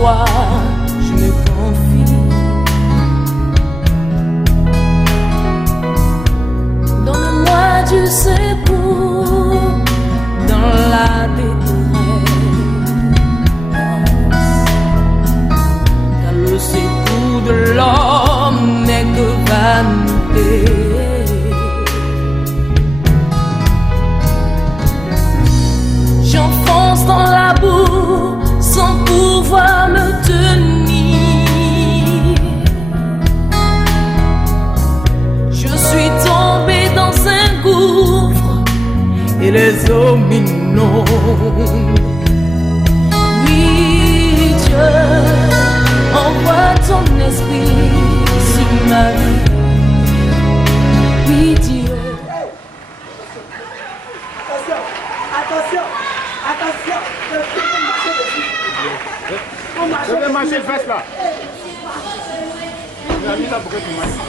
toi je me confie. Donne-moi du secours dans la détresse, car le secours de l'homme n'est que vanité. J'enfonce dans la boue sans pouvoir me tenir. Je suis tombé dans un gouffre et les eaux m'inondent. Oui, Dieu, envoie ton esprit sur ma vie. Oui, Dieu. Attention, attention, je vais marcher le fesse là. Il a mis là pour que tu marches.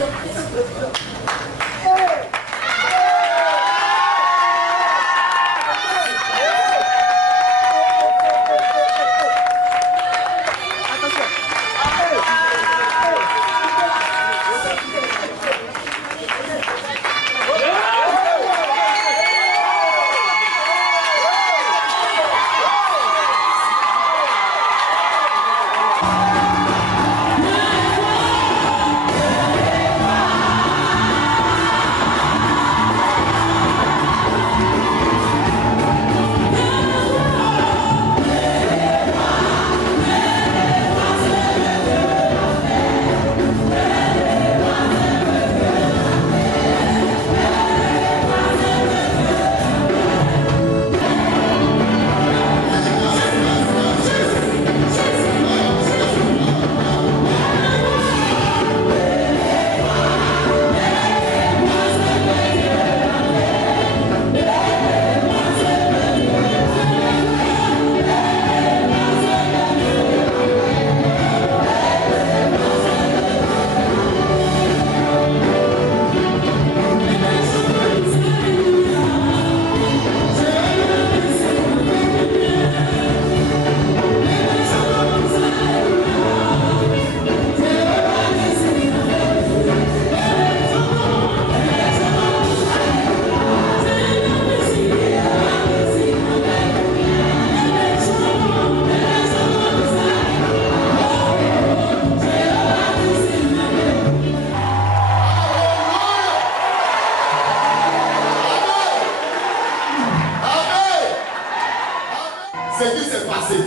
Ce qui s'est passé.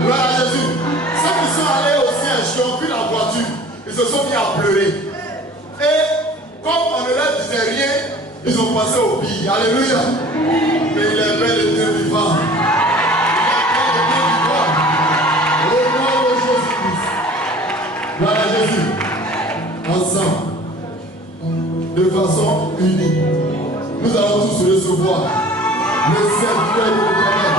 Gloire à Jésus. Ceux qui sont allés au siège, qui ont pris la voiture, ils se sont mis à pleurer. Et comme on ne leur disait rien, ils ont pensé au pire. Alléluia. Mais il est bel et bien vivant. Il est bel et bien vivant. Au nom de Jésus-Christ. Gloire à Jésus. Ensemble. De façon unie. Nous allons tous recevoir le Saint-Père de l'Éternel.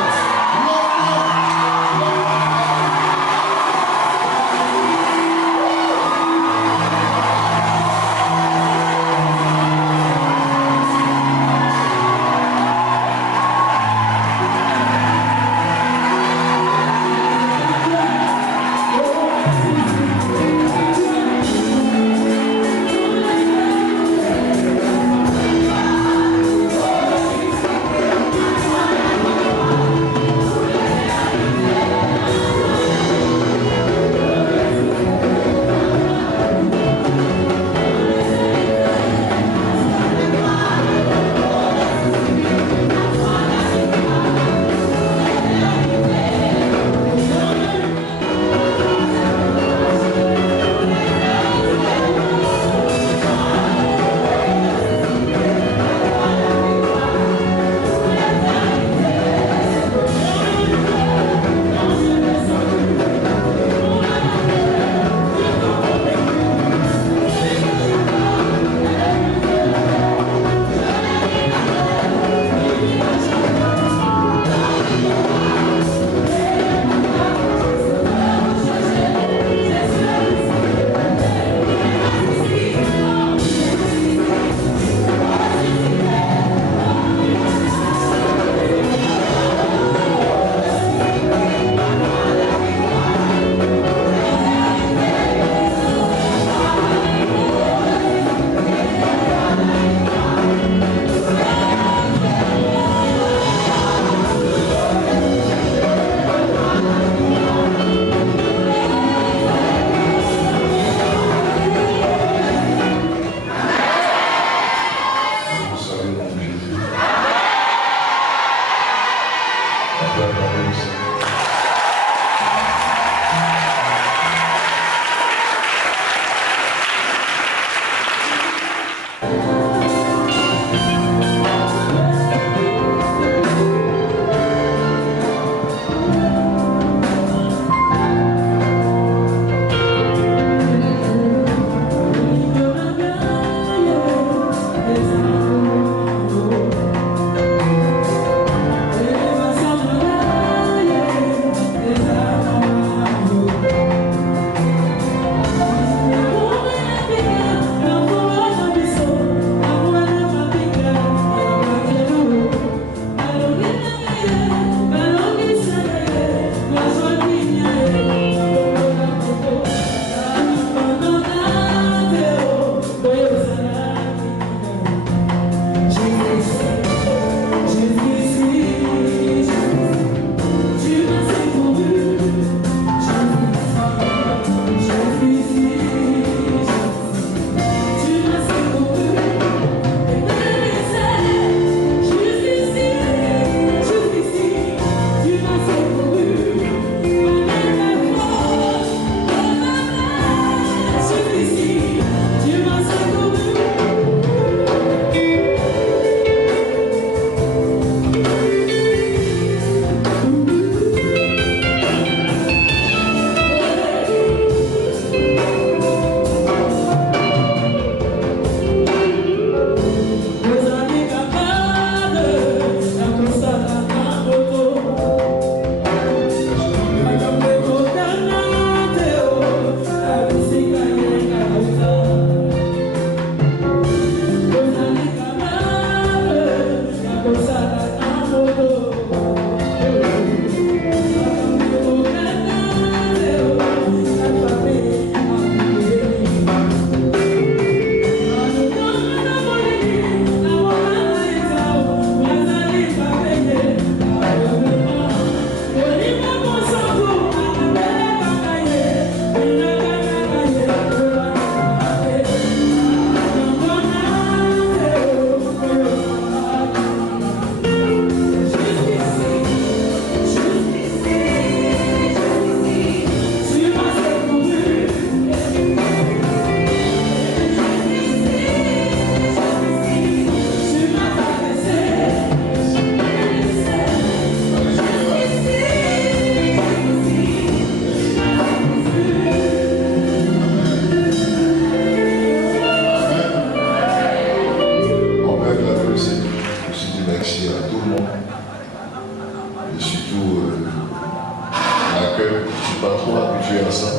que je ne suis pas trop habitué à ça.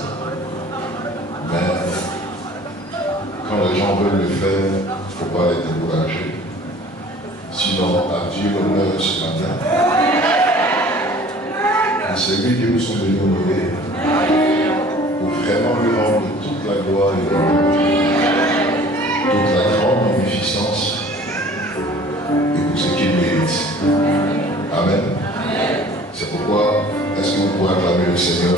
Mais quand les gens veulent le faire, il ne faut pas les décourager. Sinon, à Dieu l'honneur ce matin. Et c'est lui que nous sommes venus honorer pour vraiment lui rendre toute la gloire et l'honneur, toute la grande magnificence et pour ce qu'il mérite. Amen. C'est pourquoi est-ce que vous pouvez acclamer le Seigneur?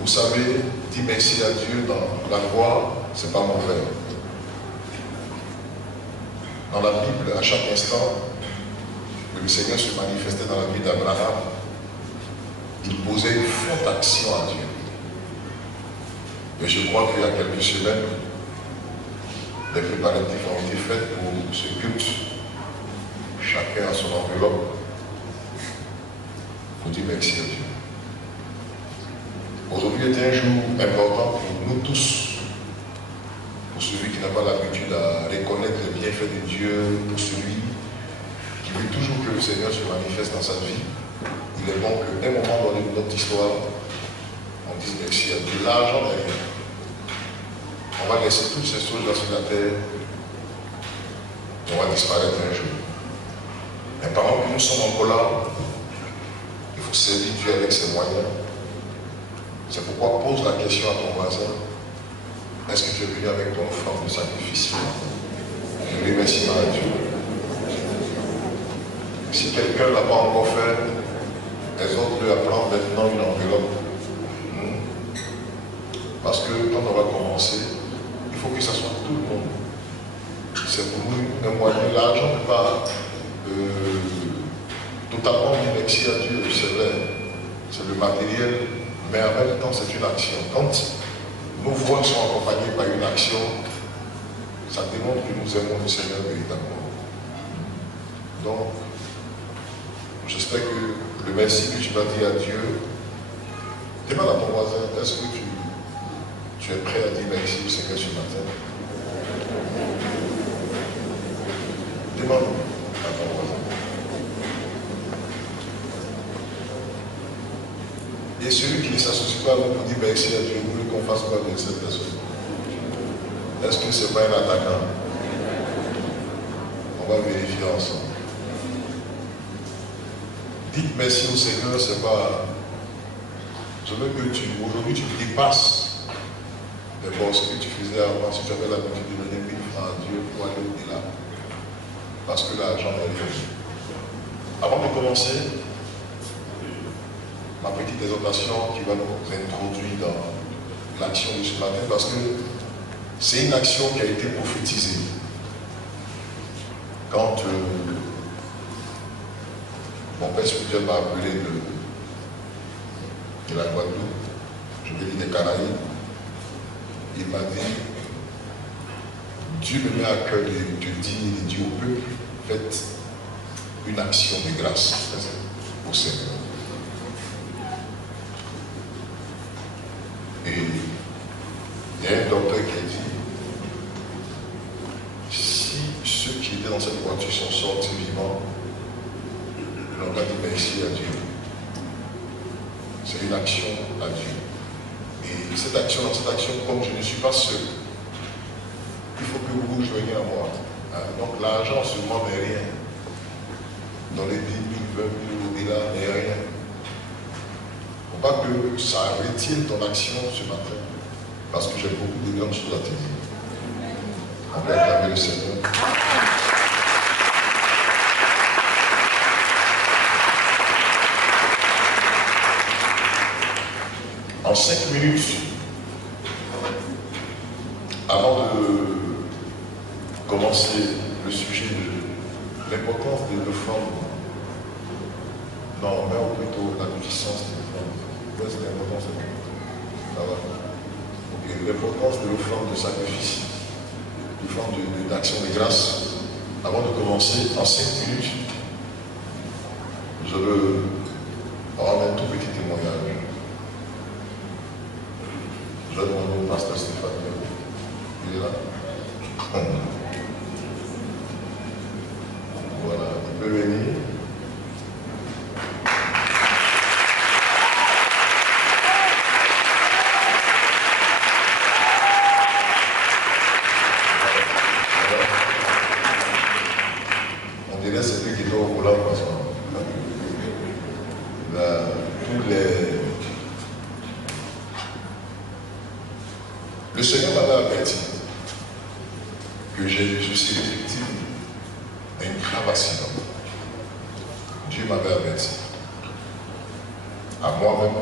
Vous savez, dire merci à Dieu dans la gloire, c'est pas mauvais. Dans la Bible, à chaque instant que le Seigneur se manifestait dans la vie d'Abraham, il posait une forte action à Dieu. Et je crois qu'il y a quelques semaines, les préparatifs ont été faits pour ce culte. Chacun a son enveloppe. Pour dire merci à Dieu. Aujourd'hui est un jour important pour nous tous. Pour celui qui n'a pas l'habitude à reconnaître les bienfaits de Dieu, pour celui qui veut toujours que le Seigneur se manifeste dans sa vie. Il est bon qu'à un moment donné de notre histoire, on dise merci à Dieu. L'argent n'est rien. On va laisser toutes ces choses là sur la terre et on va disparaître un jour. Mais pendant que nous sommes encore là, il faut servir Dieu avec ses moyens. C'est pourquoi pose la question à ton voisin. Est-ce que tu es venu avec ton offrande de sacrifice? Je remercie à Dieu. Si quelqu'un ne l'a pas encore fait, exhorte-le à prendre maintenant une enveloppe. Parce que quand on va commencer, il faut que ça soit tout le monde. C'est pour nous un moyen. L'argent n'est pas totalement dit merci à Dieu, c'est vrai. C'est le matériel, mais en même temps c'est une action. Quand nos voix sont accompagnées par une action, ça démontre que nous aimons le Seigneur véritablement. Donc, j'espère que le merci que tu vas dire à Dieu, demande à ton voisin, est-ce que tu es prêt à dire merci au Seigneur ce matin? Demande à ton voisin. Et celui qui ne s'associe pas avec pour dire merci à Dieu, vous voulez qu'on fasse quoi avec cette personne? Est-ce que ce n'est pas un attaquant? On va vérifier ensemble. Dites merci au Seigneur, c'est pas. Je veux que aujourd'hui tu dépasses les bosses que tu faisais avant, si tu avais l'habitude de donner 1000 francs à Dieu pour aller au-delà. Parce que l'argent est rien. Avant de commencer, ma petite exhortation qui va nous introduire dans l'action de ce matin, parce que c'est une action qui a été prophétisée. Quand mon père spirituel m'a appelé de la Guadeloupe, je vais dire des Caraïbes, il m'a dit, Dieu me met à cœur de dire au peuple, faites une action de grâce au Seigneur. Et il y a un docteur qui a dit, si ceux qui étaient dans cette voiture sont sortis vivants, on va dire merci à Dieu. C'est une action à Dieu. Et cette action, comme je ne suis pas seul, il faut que vous vous joigniez à moi. Donc l'argent seulement n'est rien. Dans les 10 000, 20 000 au-delà n'est rien. Il ne faut pas que ça retienne ton action ce matin. Parce que j'ai beaucoup de grandes choses à te dire. On va acclamer le Seigneur. En 5 minutes, avant de commencer le sujet de l'importance de l'offrande, non, mais plutôt la puissance de l'offrande. Ouais, c'est l'importance de l'offrande. L'importance de l'offrande de sacrifice, l'offrande d'action de grâce. Avant de commencer, en 5 minutes, je veux avoir un tout petit témoignage. Je vais demander au pasteur Stéphane. Il est là. Voilà, il peut venir. On dirait que c'est lui qui est au volant parce que tous les. Le Seigneur m'avait averti que je suis victime d'un grave accident. Dieu m'avait averti. À moi-même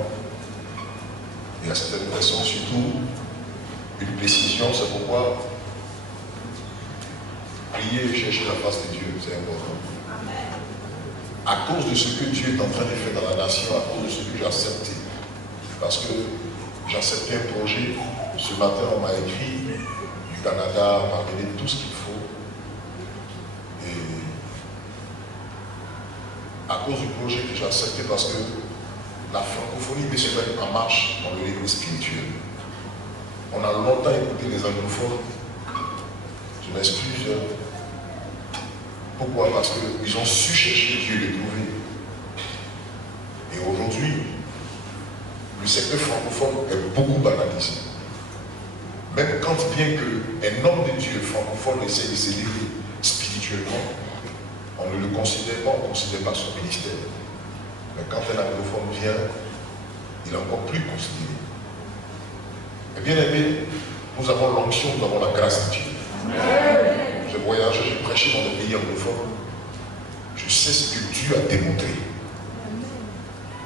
et à certaines personnes, surtout une précision, c'est pourquoi prier et chercher la face de Dieu, c'est important. À cause de ce que Dieu est en train de faire dans la nation, à cause de ce que j'ai accepté, parce que j'ai accepté un projet, ce matin on m'a écrit du Canada, on m'a donné tout ce qu'il faut. Et à cause du projet que j'ai accepté, parce que la francophonie peut se mettre en marche dans le niveau spirituel. On a longtemps écouté les anglophones. Je m'excuse. Pourquoi? Parce qu'ils ont su chercher Dieu et le trouver. Et aujourd'hui, le secteur francophone est beaucoup banalisé. Même quand bien qu'un homme de Dieu francophone essaie de s'élever spirituellement, on ne le considère pas, on ne considère pas son ministère. Mais quand un anglophone vient, il est encore plus considéré. Et bien aimé, nous avons l'onction, nous avons la grâce de Dieu. Je voyage, j'ai prêché dans des pays anglophones. Je sais ce que Dieu a démontré.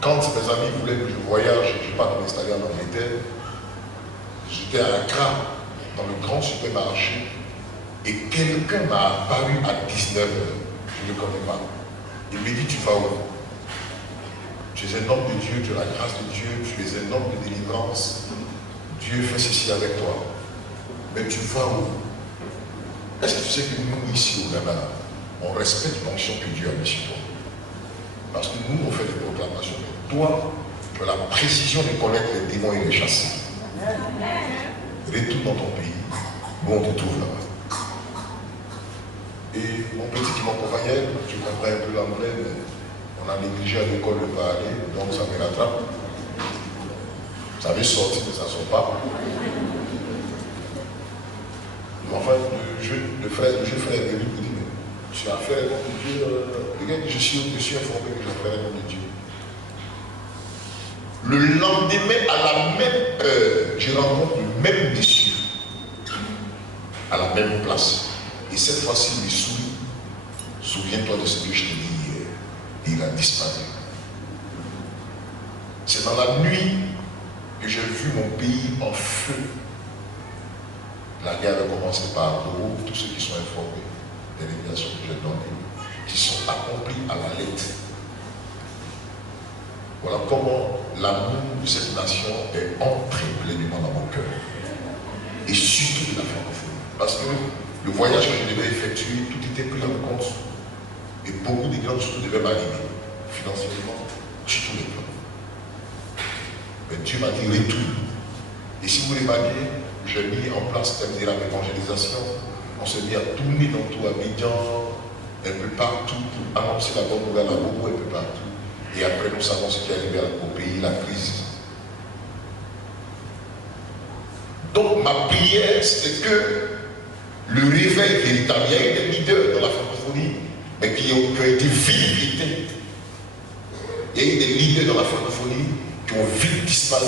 Quand mes amis voulaient que je voyage, je ne vais pas m'installer en Angleterre, j'étais à Accra, dans le grand supermarché, et quelqu'un m'a apparu à 19h. Je ne le connais pas. Il me dit, tu vas où? Tu es un homme de Dieu, tu as la grâce de Dieu, tu es un homme de délivrance. Dieu fait ceci avec toi. Mais tu vas où? Est-ce que tu sais que nous, ici au Ghana, on respecte l'onction que Dieu a mis sur toi? Parce que nous, on fait des proclamations. Toi, tu as la précision de connaître les démons et les chasser. Retourne dans ton pays, nous on te trouve là-bas. Et mon petit qui m'accompagnait, je comprends un peu l'anglais, mais on a négligé à l'école de parler, donc ça me rattrape. Ça veut sortir, mais ça ne sort pas. Enfin, le jeune frère est venu pour dire, mais tu as fait un nom de Dieu. Le gars dit, je suis informé que j'ai fait un nom de Dieu. Le lendemain, à la même heure, je rencontre le même monsieur, à la même place. Et cette fois-ci, il me sourit. Souviens-toi de ce que je t'ai dit hier. Et il a disparu. C'est dans la nuit que j'ai vu mon pays en feu. La guerre a commencé par Doro, tous ceux qui sont informés des révélations que j'ai données, qui sont accomplis à la lettre. Voilà comment l'amour de cette nation est entré pleinement dans mon cœur. Et surtout de la francophonie. Parce que le voyage que je devais effectuer, tout était pris en compte. Et beaucoup de grandes choses devaient m'arriver, financièrement, sur tous les plans. Mais Dieu m'a dit retourne. Et si vous remarquez, j'ai mis en place un de l'évangélisation. On s'est mis à tourner dans tout Abidjan, un peu partout, pour annoncer la bonne nouvelle à beaucoup, un peu partout. Et après, nous savons ce qui est arrivé au pays, la crise. Donc, ma prière, c'était que le réveil véritable, il y a eu des leaders dans la francophonie, mais qui ont été vite éteints. Il y a eu des leaders dans la francophonie qui ont vite disparu.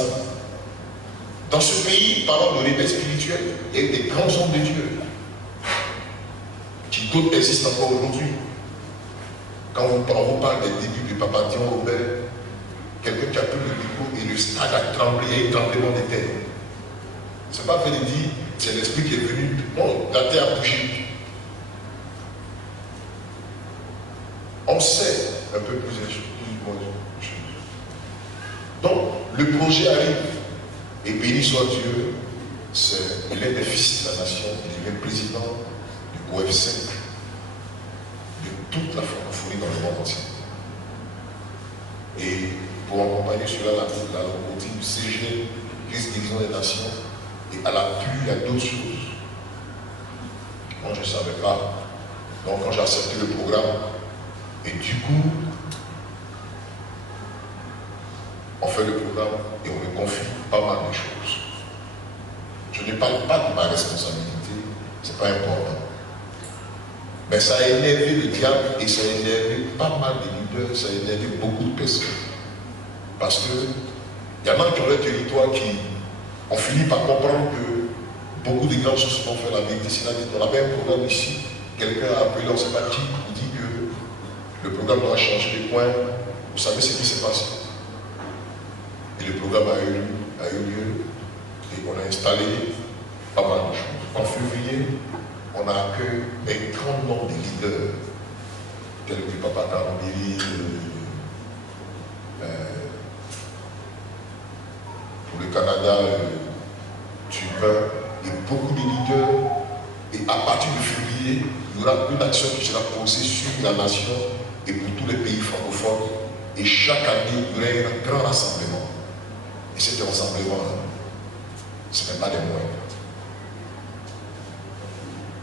Dans ce pays, parlant de réveil spirituel, il y a eu des grands hommes de Dieu, qui d'autres existent encore aujourd'hui. Quand on vous parle des débuts de Papa Dion Robert, quelqu'un qui a pris le micro et le stade a tremblé, il y a eu tremblement de terre. Ce n'est pas fait de dire, c'est l'esprit qui est venu. Non, la terre a bougé. On sait un peu plus de choses. Donc, le projet arrive. Et béni soit Dieu, il est le fils de la nation, il est le président du COEF5, de toute la francophonie dans le monde entier. Et pour accompagner cela, la locomotive du CG, Christ Guérison des Nations, et à l'appui, il y a d'autres choses. Moi, je ne savais pas. Donc, quand j'ai accepté le programme, et du coup, on fait le programme et on me confie pas mal de choses. Je ne parle pas de ma responsabilité, ce n'est pas important. Mais ça a énervé le diable et ça a énervé pas mal de leaders, ça a énervé beaucoup de personnes. Parce que il y en a qui ont le territoire qui ont fini par comprendre que beaucoup de grandes choses sont faites. La vérité, c'est on avait un programme ici, quelqu'un a appelé, on ne sait pas qui, pour dire que le programme doit changer de point. Vous savez ce qui s'est passé. Et le programme a eu lieu et on a installé pas mal de choses. En février, on on a accueilli un grand nombre de leaders, tels que Papa Karambiri, pour le Canada, Tubin, et beaucoup de leaders. Et à partir de février, il y aura une action qui sera posée sur la nation et pour tous les pays francophones. Et chaque année, il y aura un grand rassemblement. Et cet rassemblement, ce n'est pas des moyens.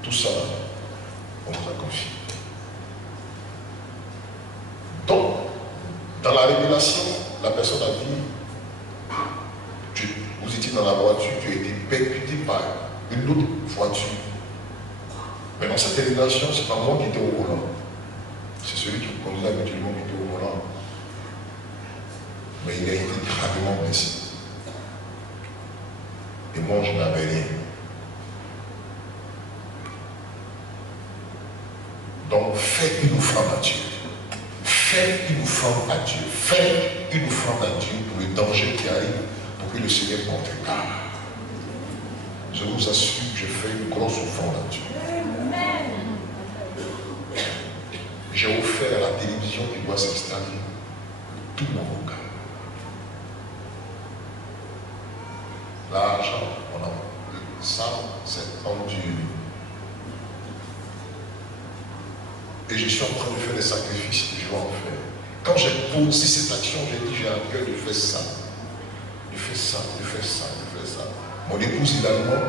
Tout ça, on nous a confié. Donc, dans la révélation, la personne a dit, vous étiez dans la voiture, tu as été percuté par une autre voiture. Mais dans cette révélation, ce n'est pas moi qui étais au volant. C'est celui qui conduisait habituellement qui était au volant. Mais il a été gravement blessé. Et moi, je n'avais rien. Donc, faites une offrande à Dieu. Faites une offrande à Dieu. Faites une offrande à Dieu pour le danger qui arrive, pour que le Seigneur porte garde. Je vous assure que je fais une grosse offrande à Dieu. J'ai offert à la télévision qui doit s'installer tout mon regard. L'argent, ça, c'est en Dieu. Et je suis en train de faire des sacrifices que je vais en faire. Quand j'ai posé cette action, j'ai dit, j'ai à cœur de faire ça. De faire ça, de faire ça, de faire ça. Mon épouse également,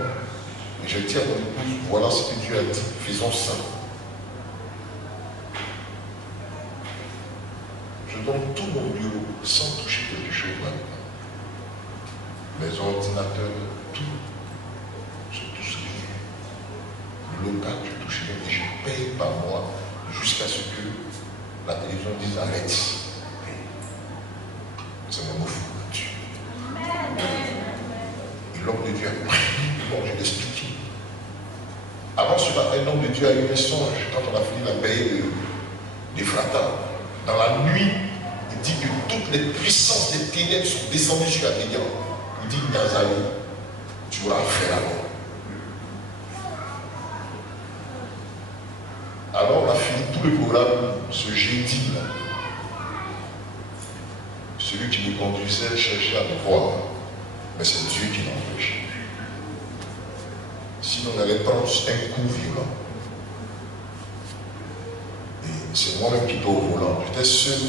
et je dis à mon épouse, voilà ce que Dieu a dit, faisons ça. Je donne tout mon bureau sans toucher quelque chose maintenant. Les ordinateurs, tout. Je touche rien. Le local, je touche rien et je paye par mois jusqu'à ce que la télévision dise arrête. C'est mon offre à Dieu. Et l'homme de Dieu a prié, bon, je l'ai expliqué. Avant ce matin, l'homme de Dieu a eu un songe quand on a fini la veille d'Ephrata. Dans la nuit, il dit que toutes les puissances des ténèbres sont descendues sur la Médian. Il dit, Nazaré, tu auras affaire à moi. Alors on a fini tout le programme ce jeudi là. Celui qui nous conduisait cherchait à nous voir. Mais c'est Dieu qui l'empêche. Sinon on allait prendre un coup violent. Et c'est moi-même qui étais au volant. J'étais seul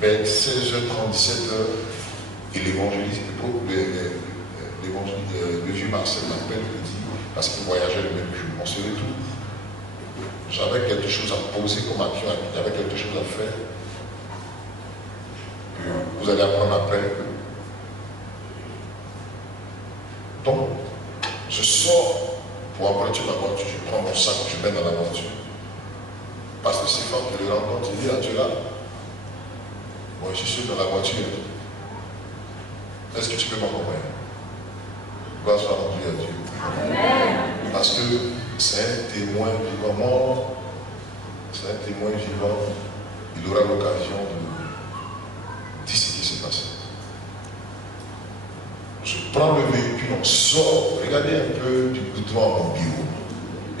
vers 16h30, 17h. Et l'évangéliste, le vieux Marcel m'appelle, me dit, parce qu'il voyageait le même jour, on se retrouve. J'avais quelque chose à poser comme action, j'avais quelque chose à faire. Que vous allez apprendre après. Donc, je sors pour emprunter ma voiture, je prends mon sac, je mets dans la voiture. Parce que c'est fort que le rencontre, il dit, ah, tu es là? Moi, je suis dans la voiture. Est-ce que tu peux m'accompagner? Gloire soit rendue à Dieu. Amen. Parce que c'est un témoin vivant, c'est un témoin vivant, il aura l'occasion de dire ce qui s'est passé. Je prends le véhicule, on sort, regardez un peu du goudron à mon bureau,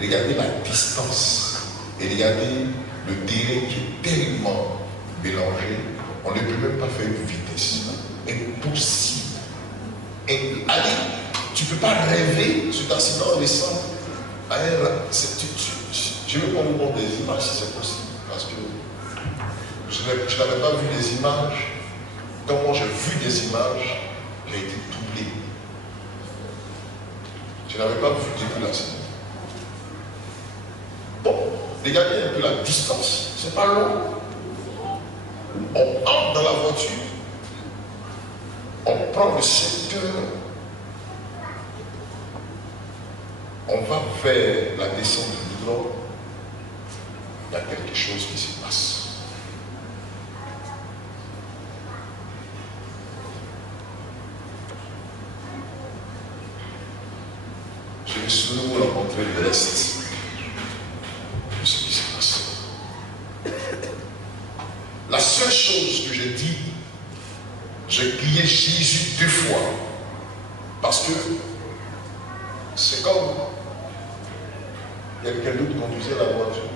regardez la distance, et regardez le terrain qui est tellement mélangé, on ne peut même pas faire une vitesse. Impossible. Et allez, tu ne peux pas rêver sur ta accident en descendant. Je veux qu'on vous montre des images si c'est possible. Parce que je n'avais pas vu des images. Quand moi j'ai vu des images, j'ai été doublé. Je n'avais pas vu début l'accident. Bon, regardez un peu la distance. C'est pas long. On entre dans la voiture. On prend le secteur, on va vers la descente du goudron, il y a quelque chose qui se passe. Je me suis rencontré le reste de ce qui se passe. La seule chose que j'ai dit, j'ai crié Jésus 2 fois. Parce que c'est comme Quelqu'un d'autre conduisait la voiture.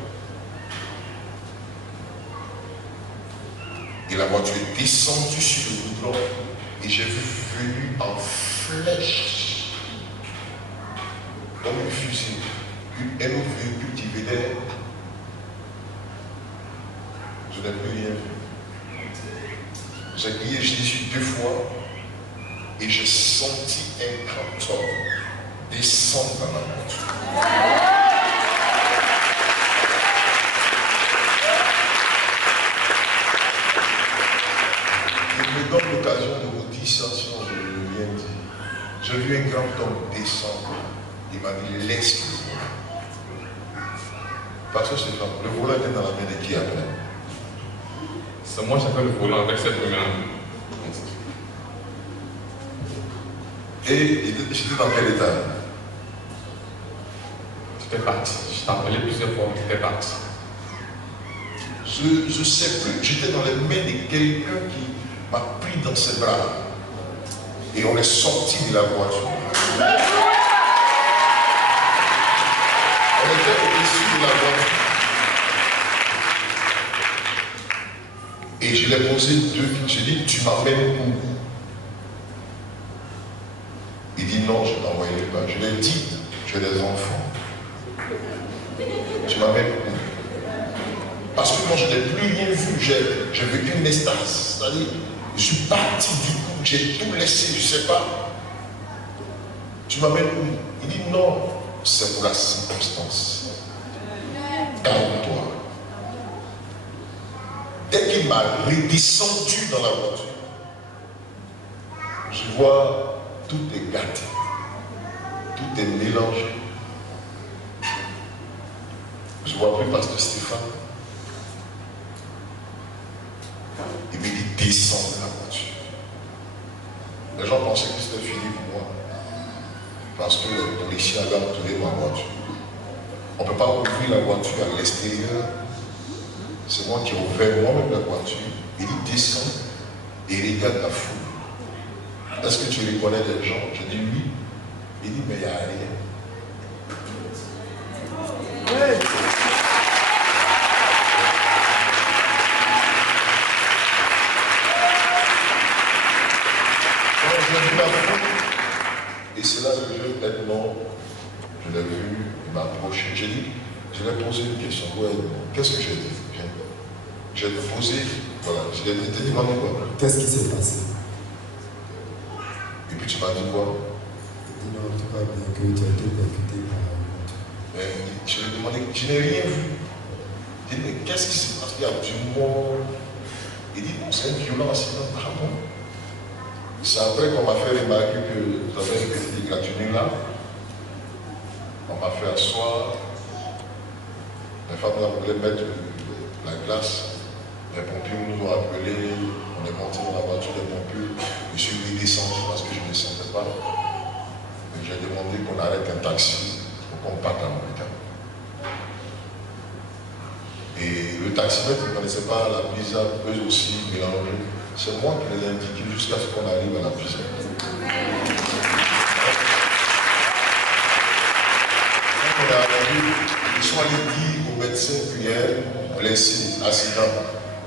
Et la voiture est descendue sur le goudron. Et j'ai vu venir en flèche, comme une fusée, un autre véhicule qui venait. Je n'ai plus rien vu. J'ai crié Jésus 2 fois et j'ai senti un grand homme descendre dans la voiture. Il me donne l'occasion de vous dire ça, sinon je ne le viens dire. J'ai vu un grand homme descendre. Il m'a dit laisse-moi. Parce que c'est le volant était dans la main de qui après? C'est moi qui avais le volant avec cette première. Et j'étais dans quel état? J'étais parti. Je t'ai appelé plusieurs fois, j'étais parti. Je ne sais plus. J'étais dans les mains de quelqu'un qui m'a pris dans ses bras. Et on est sorti de la voiture. On était au-dessus de la voiture. Et je l'ai posé 2 questions. J'ai dit, tu m'emmènes où? Il dit, non, je ne t'envoyerai pas. Je lui ai dit, j'ai des enfants. Tu m'emmènes où? Parce que moi, je n'ai plus rien vu. J'ai vécu une estase. C'est-à-dire, je suis parti du coup, j'ai tout laissé, je ne sais pas. Tu m'emmènes où? Il dit, non, c'est pour la circonstance. Calme-toi. Dès qu'il m'a redescendu dans la voiture, je vois tout est gâté, tout est mélangé. Je vois plus Pasteur Stéphane. Il me dit descends de la voiture. Les gens pensaient que c'était fini pour moi. Parce que les policiers avaient entouré ma voiture. On ne peut pas ouvrir la voiture à l'extérieur. C'est moi qui ai ouvert moi-même la voiture. Il dit descends et regarde la foule. Est-ce que tu reconnais des gens? Je dis oui. Il dit mais il n'y a rien. Quand j'ai vu la foule, et c'est là que je Edmond, je l'ai vu, il m'a approché. J'ai dit, je lui ai posé une question. Ouais, qu'est-ce que j'ai dit? J'ai posé, voilà, je lui ai demandé quoi? Qu'est-ce qui s'est passé? Et puis tu m'as dit quoi? Non, tout va bien, que tu as été percuté par la voiture. Je lui ai demandé, je n'ai rien vu. Il dit, mais qu'est-ce qui s'est passé? Il y a du monde. Il dit, c'est une violence. Pardon. C'est après qu'on m'a fait remarquer que j'avais une petite égratignure là. On m'a fait asseoir. Les femmes voulaient mettre la glace. Les pompiers nous ont appelés. On est monté dans la voiture des pompiers. Je suis redescendu parce que je ne sentais pas. Mais j'ai demandé qu'on arrête un taxi pour qu'on parte à l'hôpital. Et le taximètre ne connaissait pas la pizza, eux aussi mélangée. C'est moi qui les ai indiqués jusqu'à ce qu'on arrive à la pizza. Quand on est arrivé, ils sont allés dire au médecin hier, blessé, accident.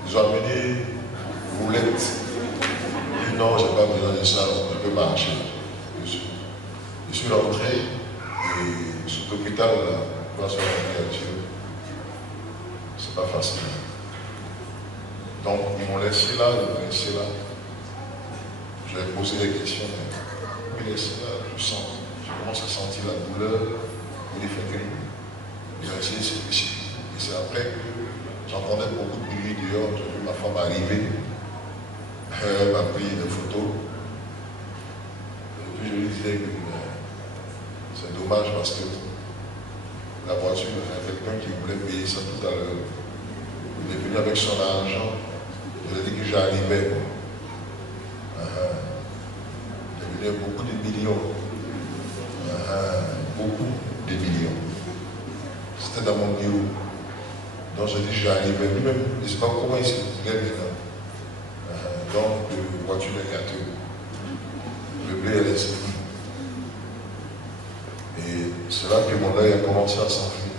Ils ont amené roulette. Ils disent non, je n'ai pas besoin de ça, je peux marcher. Je suis rentré et cet hôpital, là, c'est pas facile. Donc ils m'ont laissé là, ils m'ont laissé là. Je vais poser des questions, mais ils m'ont laissé là, je commence à sentir la douleur, il est fait gris. Ils ont essayé de se coucher. Et c'est après que j'entendais beaucoup de bruit dehors, j'ai vu ma femme arriver. Elle m'a pris des photos. Et puis je lui disais que c'est dommage parce que la voiture, il y a quelqu'un qui voulait payer ça tout à l'heure. Il est venu avec son argent. Je lui ai dit que j'arrivais. Il est venu avec beaucoup de millions. Beaucoup de millions. C'était dans mon bureau. Donc j'ai dit j'arrivais. Lui-même, je ne sais pas comment il s'est trouvé maintenant. Donc la voiture est gâtée. Le blé est laissé. Et c'est là que mon œil a commencé à s'enfuir.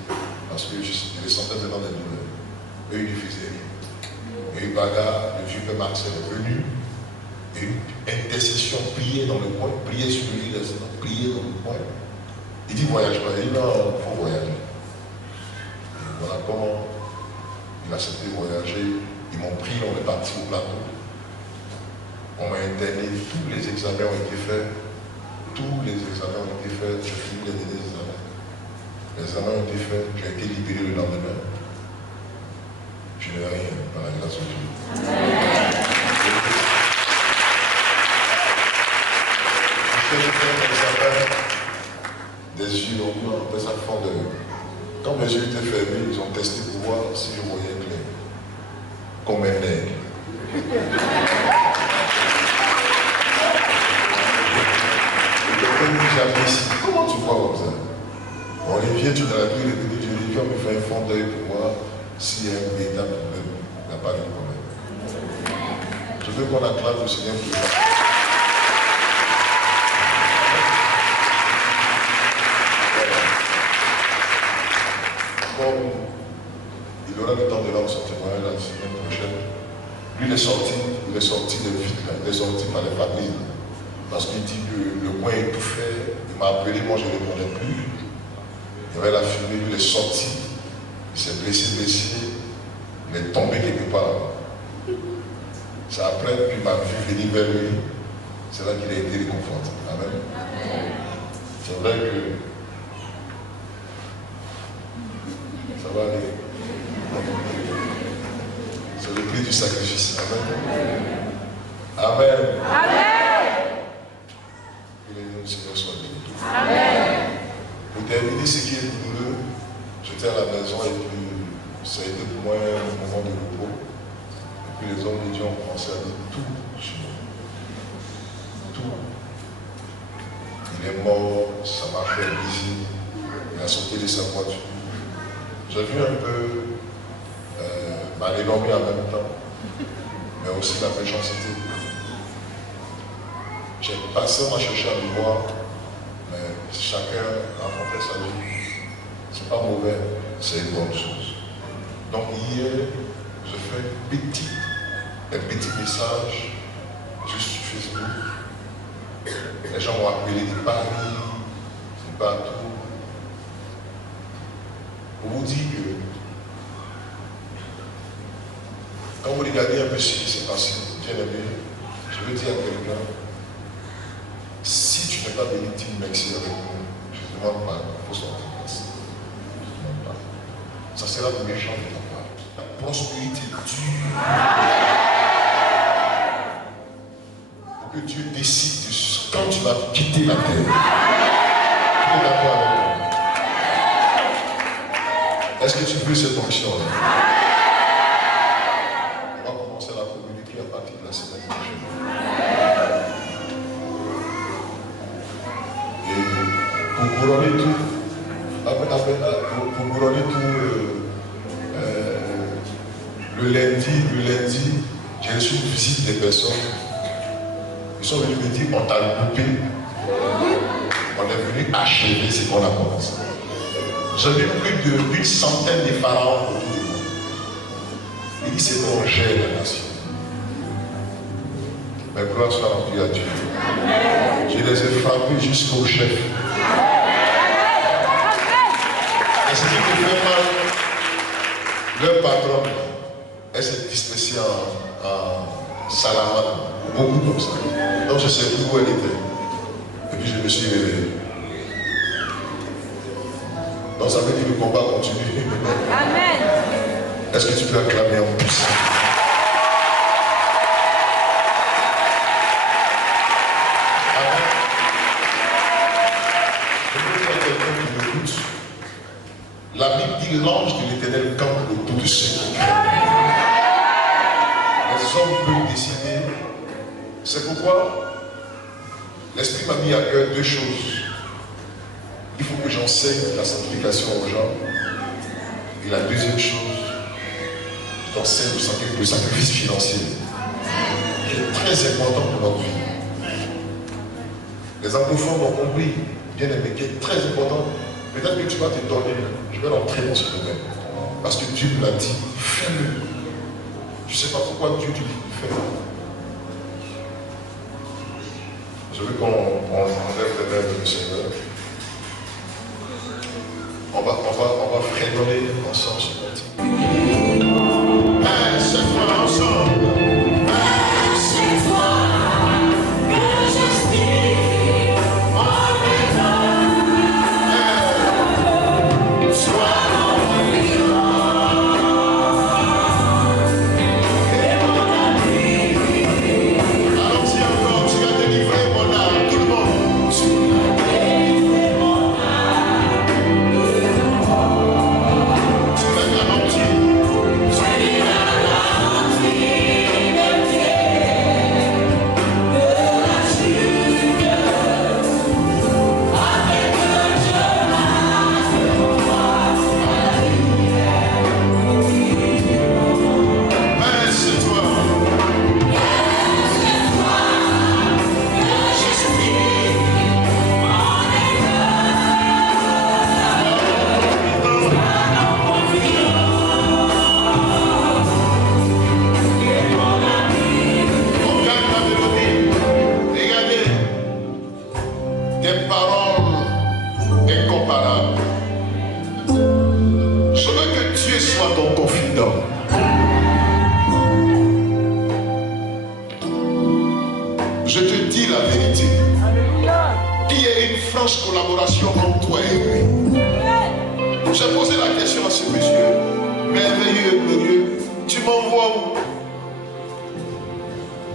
Ibaga, le vieux père Marcel est venu, et une intercession, prier dans le coin, prier sur le lit, prier dans le coin. Il dit voyage pas, il dit non, il faut voyager. Et voilà comment il a accepté de voyager. Ils m'ont pris, on est parti au plateau. On m'a interné, tous les examens ont été faits. Tous les examens ont été faits, j'ai fini les derniers examens. Les examens ont été faits, j'ai été libéré le lendemain. Je n'ai rien par la grâce de Dieu. Je fais l'examen des yeux, on appelle ça fond de. Quand mes yeux étaient fermés, ils ont testé pour voir si je voyais clair. Comme un nègre. Comment tu vois comme ça? Olivier, tu l'as vu, Olivier me fait un fond d'œil pour voir s'il y a un véritable problème. Il n'y a pas de problème. Je veux qu'on acclame le Seigneur pour ça. Comme il aura le temps de rendre son témoignage la semaine prochaine, lui il est sorti de vite, il est sorti par les familles. Parce qu'il dit que le coin est tout fait, il m'a appelé, moi je ne répondais plus. Il y avait la fumée, lui il est sorti, il s'est blessé, il est tombé quelque part. C'est après qu'il m'a vu venir vers lui, c'est là qu'il a été réconforté. Amen. C'est vrai que ça va aller. C'est le prix du sacrifice. Amen. Amen. Amen. Que les noms du Seigneur soient bénis. Amen. Pour terminer ce qui est douloureux, j'étais à la maison et puis ça a été pour moi un moment de repos. Et puis les hommes de Dieu ont commencé à dire tout sur moi. Tout. Il est mort, ça m'a fait plaisir. Il a sauté de sa voiture. J'ai vu un peu m'anénormer en même temps, mais aussi la méchanceté. J'ai passé, moi chercher à le voir, mais chacun rencontrait sa vie. C'est pas mauvais, c'est une bonne chose. Donc hier, je fais un petit message juste sur Facebook. Les gens m'ont appelé de Paris, de partout. Pour vous dire que quand vous regardez un peu ce qui s'est passé, bien aimé, je veux dire à quelqu'un, si tu n'es pas béni, dis merci avec nous. Je ne demande pas, il faut sortir de place. Je ne demande pas. Ça sera méchant de ta part. La prospérité dure. Pour que Dieu décide de quand tu vas quitter la terre. Tu es d'accord avec moi? Est-ce que tu veux cette onction-là? On va commencer à la communiquer à partir de la semaine prochaine. Et pour couronner tout, le lundi, j'ai reçu une visite des personnes. Ils sont venus me dire on t'a loupé. On est venu achever ce qu'on a commencé. J'ai vu plus d'une centaine de pharaons autour de moi. Il dit c'est qu'on gère la nation. Mais gloire soit rendue à Dieu. Je les ai frappés jusqu'au chef. Et ce qui me fait mal, leur patron, elle s'est dispersée en Salamane, beaucoup comme ça. Donc je ne sais plus où elle était. Et puis je me suis réveillé. Donc ça veut dire que le combat continue. Amen. Est-ce que tu peux acclamer en plus? Amen. Je veux dire à quelqu'un qui m'écoute. La Bible dit l'ange de l'Éternel campe autour de ceux qui craignent. Les hommes peuvent décider. C'est pourquoi l'Esprit m'a mis à cœur deux choses. Il faut que j'enseigne la sanctification aux gens. Et la deuxième chose, je t'enseigne le sacrifice financier, qui est très important pour notre vie. Les anglophones ont compris, bien aimé, qui est très important. Peut-être que tu vas te donner, je vais rentrer dans ce domaine. Parce que Dieu me l'a dit, fais-le. Je ne sais pas pourquoi Dieu te dit de faire. Je veux qu'on enlève les mains du Seigneur. On va fredonner ensemble ce matin. Cette fois ensemble. C'est toi que j'aspire en état. Sois mon et mon ami. Allons-y encore, tu as délivré mon âme, tout le monde. Tu as délivré mon âme. Tu m'as garanti. Tu as garanti mes pieds de la chute. Avec que je marche pour moi à la lumière. Mais c'est toi. C'est toi que j'aspire en On gagne la mélodie. Regardez. Des paroles incomparables. Je veux que Dieu soit ton confident. Je te dis la vérité. Il y a une franche collaboration entre toi et lui. J'ai posé la question à ce monsieur. Merveilleux, glorieux. Tu m'envoies où?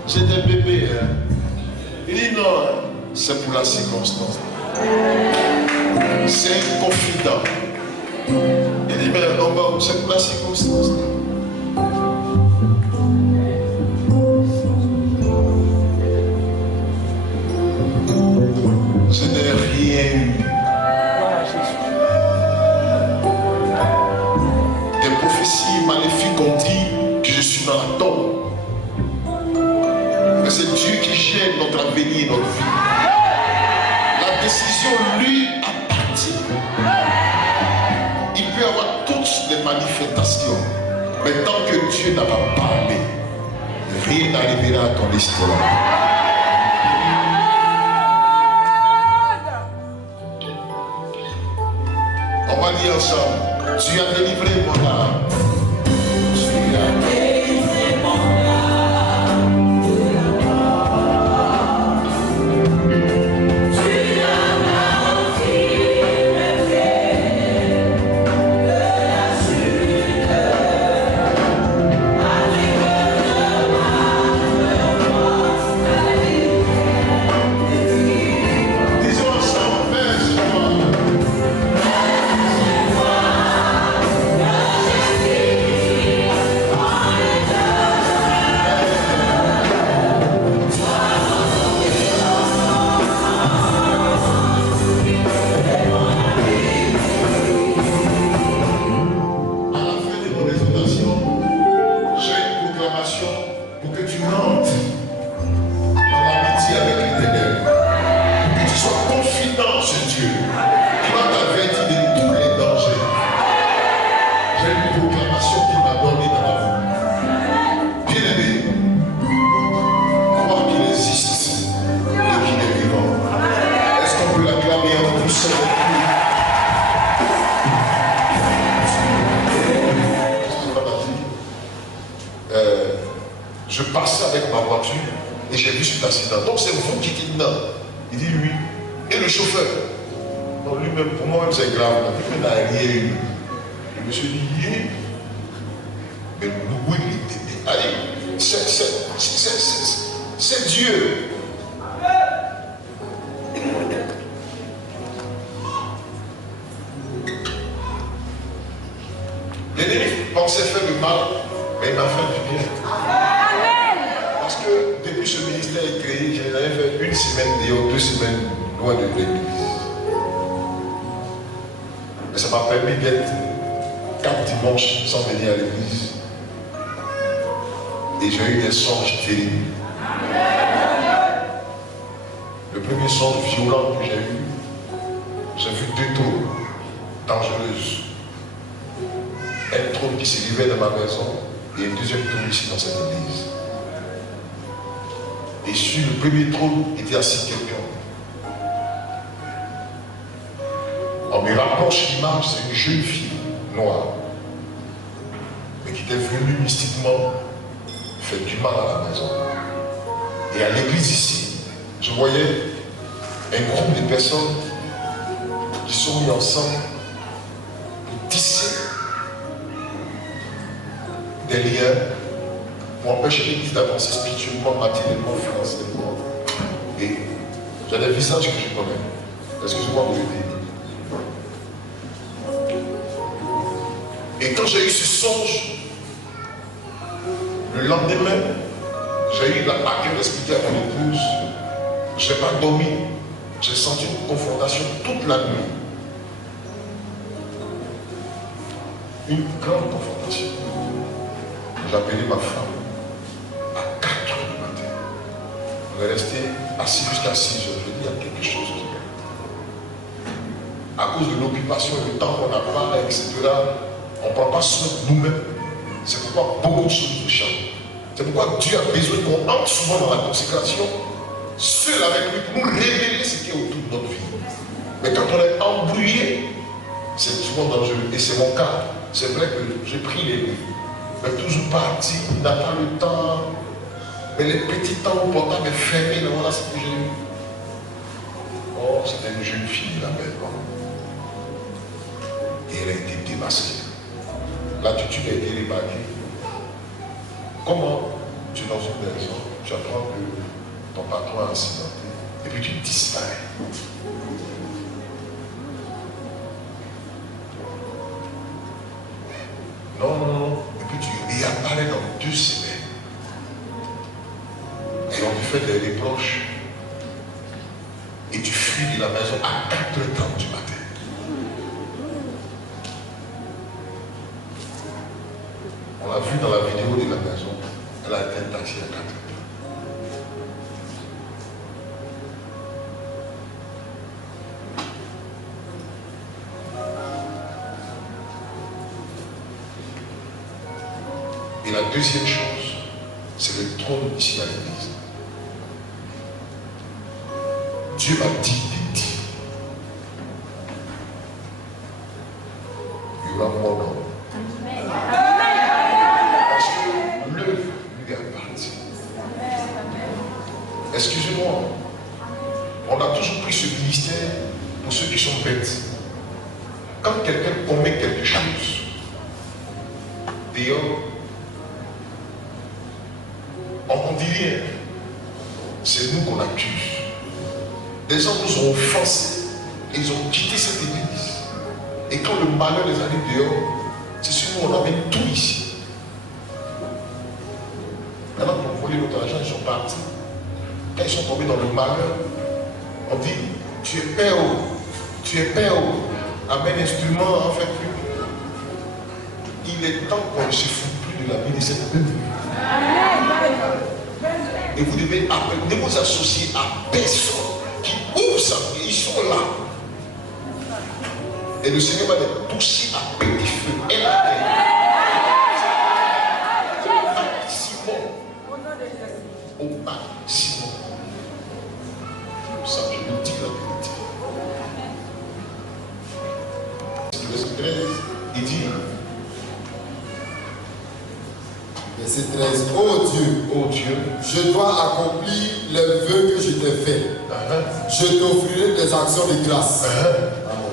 J'étais bébé. Hein? Il dit non, hein, c'est pour la circonstance. C'est un confident. Il dit, mais on va où? C'est pour la circonstance. Je n'ai rien eu. Des prophéties maléfiques ont dit que je suis dans la tombe. Mais c'est Dieu qui gère notre avenir et notre vie. La décision lui appartient. Il peut y avoir toutes les manifestations. Mais tant que Dieu n'a pas parlé, rien n'arrivera à ton histoire. On va dire ensemble, tu as délivré mon âme. Tu as délivré mon âme de la mort. Tu as garanti mes pieds de la chute. Avec que je marche moi à la lumière. disons ensemble, merci toi. À la fin de mon exhortation, j'ai une proclamation pour que tu rentres dans l'amitié avec l'Éternel. Pour que tu sois confident sur Dieu. Qui va t'avertir de tous les dangers. J'ai une proclamation qui m'a donné dans la vie. Bien-aimé, crois qu'il existe et qu'il est vivant. Est-ce qu'on peut l'acclamer en tous ses je passais avec ma voiture et j'ai vu cet accident. Donc c'est vous qui êtes dedans. Il dit oui. Et le chauffeur. Non, lui-même, pour moi-même, c'est grave. Il n'a rien eu. Je me suis dit, mais oui, allez, c'est Dieu. L'ennemi pensait faire du mal, mais il m'a fait du bien. Parce que depuis ce ministère est créé, j'en avais fait une semaine dehors, 2 semaines loin de l'église. Mais ça m'a permis d'être 4 dimanches sans venir à l'église. Et j'ai eu des songes terribles. Le premier songe violent que j'ai vu 2 tours dangereuses. Un trône qui s'élevait dans ma maison et un deuxième trône ici dans cette église. Et sur le premier trône était assis quelqu'un. On me rapproche l'image, c'est une jeune fille noire, mais qui était venue mystiquement faire du mal à la maison. Et à l'église ici, je voyais un groupe de personnes qui sont mis ensemble pour tisser des liens pour empêcher l'église d'avancer spirituellement, matériellement, financièrement. Et j'ai des visages que je connais. Excusez-moi de vous dire. Et quand j'ai eu ce songe, le lendemain, j'ai eu la cœur d'expliquer à mon épouse. Je n'ai pas dormi. J'ai senti une confrontation toute la nuit. Une grande confrontation. J'ai appelé ma femme à 4 h du matin. On est resté assis jusqu'à 6 h. Je dis, il y a quelque chose qui est. À cause de l'occupation et du temps qu'on n'a pas, etc., on ne prend pas soin de nous-mêmes. C'est pourquoi beaucoup de choses nous changent. C'est pourquoi Dieu a besoin qu'on entre souvent dans la consécration, seul avec lui, pour nous révéler ce qui est autour de notre vie. Mais quand on est embrouillé, c'est souvent dangereux. Et c'est mon cas. C'est vrai que j'ai pris les livres, mais toujours parti, il n'a pas le temps. Mais les petits temps où le portable est fermé, là, voilà ce que j'ai eu. Oh, c'était une jeune fille, la belle. Et elle a été démasquée. L'attitude a été répartie. Comment tu es dans une maison, tu apprends que ton patron est accidenté, et puis tu disparais. Non, non, non. Et puis tu réapparais dans 2 semaines. Et on te fait des reproches. Et tu fuis de la maison à 4 h du matin. On l'a vu dans la vidéo de la maison. Elle a été un taxi à 4 h. Et la deuxième chose, c'est le trône ici à l'église. Dieu m'a dit de dire. Il y aura mon nom. Parce que l'œuvre lui appartient. Excusez-moi, on a toujours pris ce ministère pour ceux qui sont bêtes. Quand quelqu'un commet quelque chose, dehors, on ne dit rien. C'est nous qu'on accuse. Les gens nous ont offensés. Ils ont quitté cette église. Et quand le malheur les arrive dehors, c'est sur nous, on amène tout ici. Maintenant qu'on volait notre argent, ils sont partis. Quand ils sont tombés dans le malheur, on dit, tu es père, tu es père, amène l'instrument, en fait. Il est temps qu'on ne se fout plus de la vie de cette œuvre. Et vous devez ne vous associer à personne qui ouvre sa vie. Ils sont là. Et le Seigneur va les toucher à petit feu. Et la terre. Simon. Au maximum. Ça, je vous dis la vérité. Verset 13, il dit. Verset 13. Oh Dieu, je dois accomplir les vœux que je t'ai faits. Je t'offrirai des actions de grâce. Amen.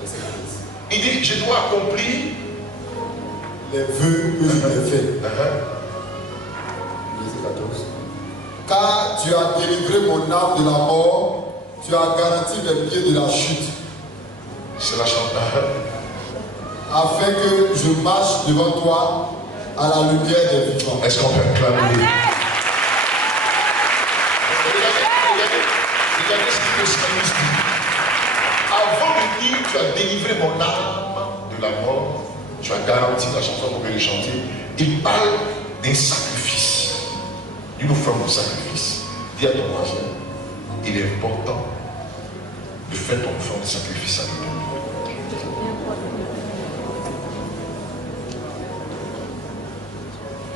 Verset 13. Il dit, je dois accomplir les vœux que je t'ai faits. Verset 14. Car tu as délivré mon âme de la mort, tu as garanti mes pieds de la chute. C'est la chante. Afin que je marche devant toi à la lumière des vivants. Est-ce qu'on peut acclamer? Regardez ce que le Seigneur dit. Avant de dire, tu as délivré mon âme de la mort, tu as garanti la chanson qu'on peut les chanter. Il parle d'un sacrifice, d'une forme de sacrifice. Dis à ton voisin, il est important de faire ton forme de sacrifice avec toi.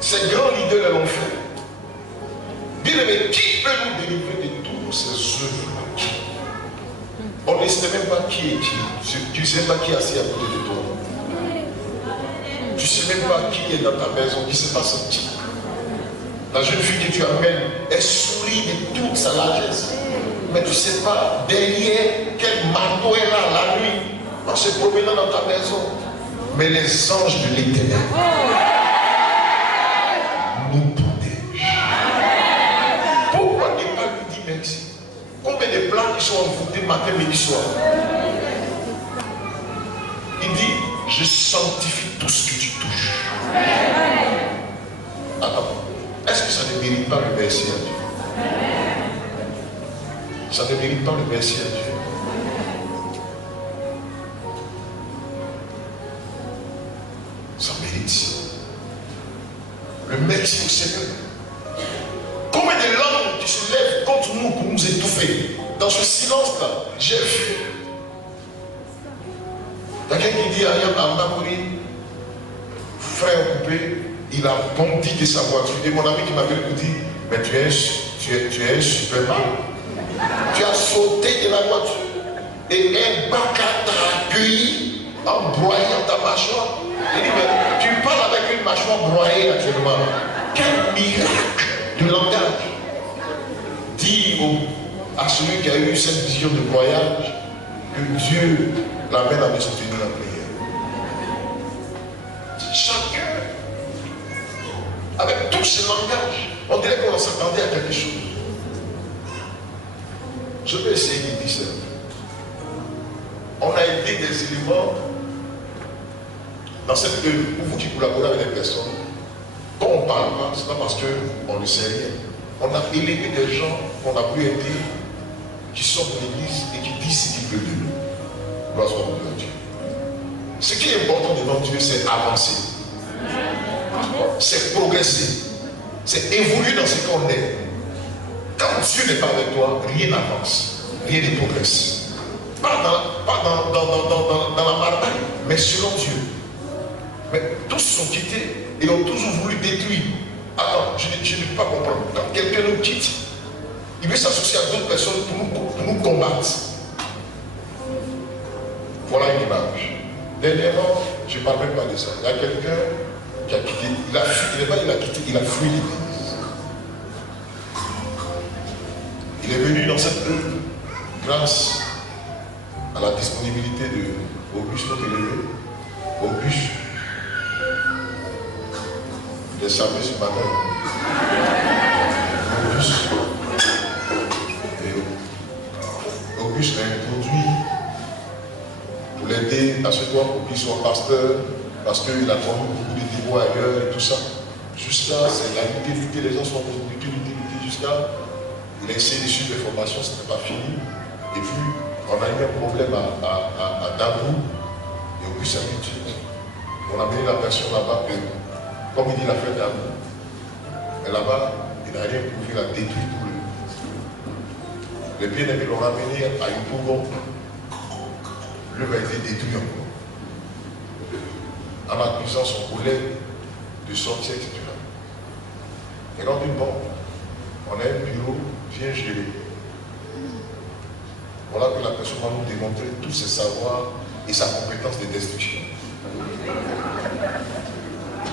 Ces grands leaders l'ont fait. Bien aimé, qui peut nous délivrer de tous ces œuvres-là? On ne sait même pas qui est qui. Tu ne sais pas qui est assis à côté de toi. Tu ne sais même pas qui est dans ta maison, qui ne sait pas sortir. La jeune fille que tu amènes, elle sourit de toute sa largesse. Mais tu ne sais pas derrière quel marteau elle a la nuit en se promenant dans ta maison. Mais les anges de l'Éternel nous protègent. Pourquoi ne pas lui dire merci? Combien de plans qui sont envoûtés matin, midi, soir? Il dit, je sanctifie tout ce que tu touches. Attends, est-ce que ça ne mérite pas le merci à Dieu? Ça ne mérite pas le merci à Dieu. Ça mérite. Le merci au Seigneur. Combien de langues qui se lèvent contre nous pour nous étouffer? Dans ce silence-là, j'ai vu. Il y a quelqu'un qui dit à Ayam Ambakouri, frère coupé, il a bondi de sa voiture. Et mon ami qui m'avait dit, mais tu es Superman. Tu as sauté de la voiture. Et un baka t'a accueilli en broyant ta mâchoire. Il dit, mais tu parles avec une mâchoire broyée actuellement. Quel miracle de langage. Dis à celui qui a eu cette vision de voyage que Dieu l'amène à me soutenir la prière. Chacun, avec tout ce langage, on dirait qu'on s'attendait à quelque chose. Je vais essayer de dire ça. On a aidé des éléments dans cette œuvre, pour vous qui collaborez avec les personnes. Quand on ne parle pas, ce n'est pas parce qu'on ne sait rien. On a élevé des gens qu'on a pu aider, qui sortent de l'église et qui disent ce qu'ils veulent de nous. Gloire soit à Dieu. Ce qui est important devant Dieu, c'est avancer. C'est progresser. C'est évoluer dans ce qu'on est. Quand Dieu n'est pas avec toi, rien n'avance. Rien ne progresse. Pas dans la bataille, mais selon Dieu. Mais tous sont quittés et ont tous voulu détruire. Alors, je ne peux pas comprendre. Quand quelqu'un nous quitte, il veut s'associer à d'autres personnes pour nous combattre. Voilà une image. Dernièrement, je ne parle même pas de ça. Il y a quelqu'un qui a quitté, il a fui l'église. Il est venu dans cette œuvre grâce à la disponibilité de Auguste Élevé. Auguste, il est salué ce matin. Auguste l'a introduit pour l'aider à ce pour qu'il soit pasteur, parce qu'il a connu beaucoup de niveaux ailleurs et tout ça. Jusqu'à, c'est la lutte, les gens sont lutter, jusqu'à, il a essayé de suivre les formations, ce n'était pas fini. Et puis, on a eu un problème à Dabou, et Auguste a dit, on a mené la personne là-bas, comme il dit, il a fait Dabou. Et là-bas, il n'a rien prouvé, il a détruit tout le. Les bien-aimés l'ont ramené à une Pougon. L'œuvre a été détruit encore. En accusant son collègue de sortir, etc. Et donc, bon, on a un bureau, viens gérer. Voilà que la personne va nous démontrer tous ses savoirs et sa compétence de destruction.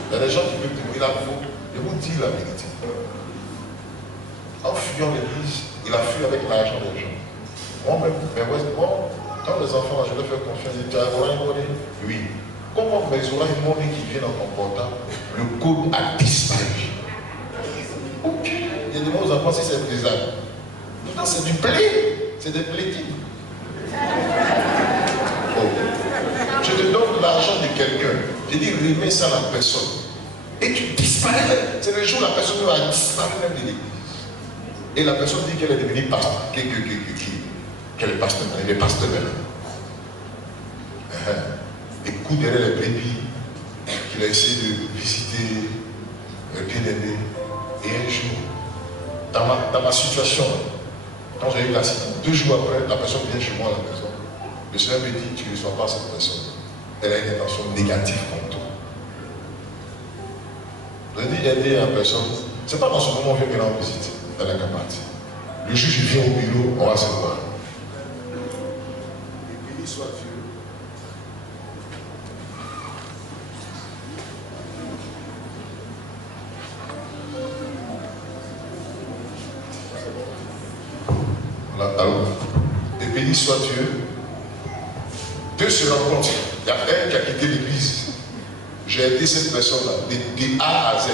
Il y a des gens qui peuvent témoigner la faute. Je vous dis la vérité. En fuyant l'église, il a fui avec l'argent des gens. Moi-même, quand les enfants, je leur fais confiance, ils disent, oui. Comment mes oreilles monnaie qui viennent en ton portable, le code a disparu. Ok. Il y a des mots aux enfants, si c'est des âmes. Pourtant, c'est du blé. C'est des plétines. Oh. Je te donne de l'argent de quelqu'un. Je dis, remets ça à la personne. Et tu disparais. C'est le jour où la personne va disparaître même de l'église. Et la personne dit qu'elle est devenue pasteur. Qu'elle est pasteur. Elle est pasteur maintenant. Et coup derrière les brebis, qu'il a essayé de visiter le bien-aimé. Et un jour, dans ma situation, quand j'ai eu l'accident, 2 jours après, la personne vient chez moi à la maison. Le Seigneur me dit, tu ne reçois pas cette personne. Elle a une intention négative contre toi. Vous avez dit aider une personne. Ce n'est pas dans ce moment où on vient me rendre visite dans la capacité. Le juge vient au bureau, on va se voir. Et béni soit Dieu. Voilà, alors, et béni soit Dieu. Deux se rencontrent. Il y a un qui a quitté l'église. J'ai aidé cette personne-là, de A à Z.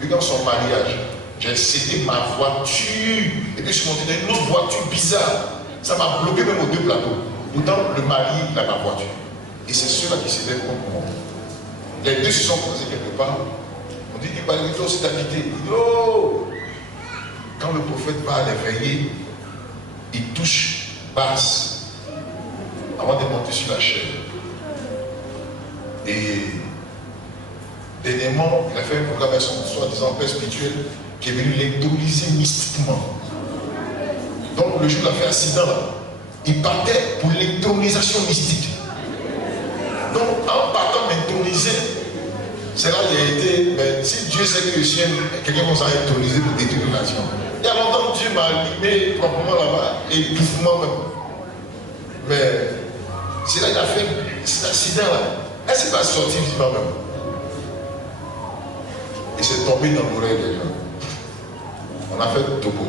Puis dans son mariage, j'ai cédé ma voiture. Et puis je suis monté dans une autre voiture bizarre. Ça m'a bloqué même aux deux plateaux. Pourtant, le mari a ma voiture. Et c'est ceux-là qui s'élèvent contre moi. Les deux se sont croisés quelque part. On dit, il va aller aussi t'habiter. Il dit, oh! Quand le prophète va les veiller, il touche basse avant de monter sur la chaîne. Et dernièrement, il a fait un programme avec son soi-disant père spirituel qui est venu l'électrolyser mystiquement. Donc le jour où il a fait accident, il partait pour l'électrolysation mystique. Donc en partant m'électrolyser, c'est là qu'il a été, mais si Dieu sait que le chien, quelqu'un va s'électrolyser pour détruire la nation. Il y a longtemps Dieu m'a allumé proprement là-bas et étouffement même. Mais c'est là qu'il a fait cet accident-là. Est-ce qu'il va sortir vivant même? Et c'est tombé dans l'oreille des gens. On a fait topo.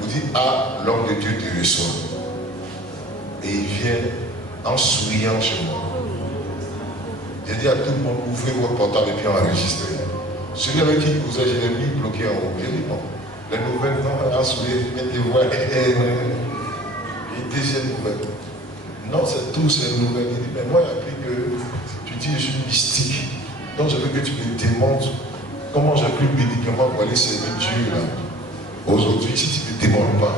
Vous dites, ah, l'homme de Dieu te reçoit. Et il vient en souriant chez moi. J'ai dit à tout le monde, ouvrez votre portable et puis enregistrez. Celui avec qui vous avez, je l'ai mis bloqué en haut. J'ai dit, bon, les nouvelles, non, en sourire, mettez voix. Et deuxième nouvelle. Non, c'est tout, c'est une nouvelle. Il dit, mais moi, il a appris que tu dis, je suis mystique. Donc, je veux que tu me démontres comment j'ai pris le médicament pour aller servir Dieu là. Aujourd'hui, si tu ne me démontres pas,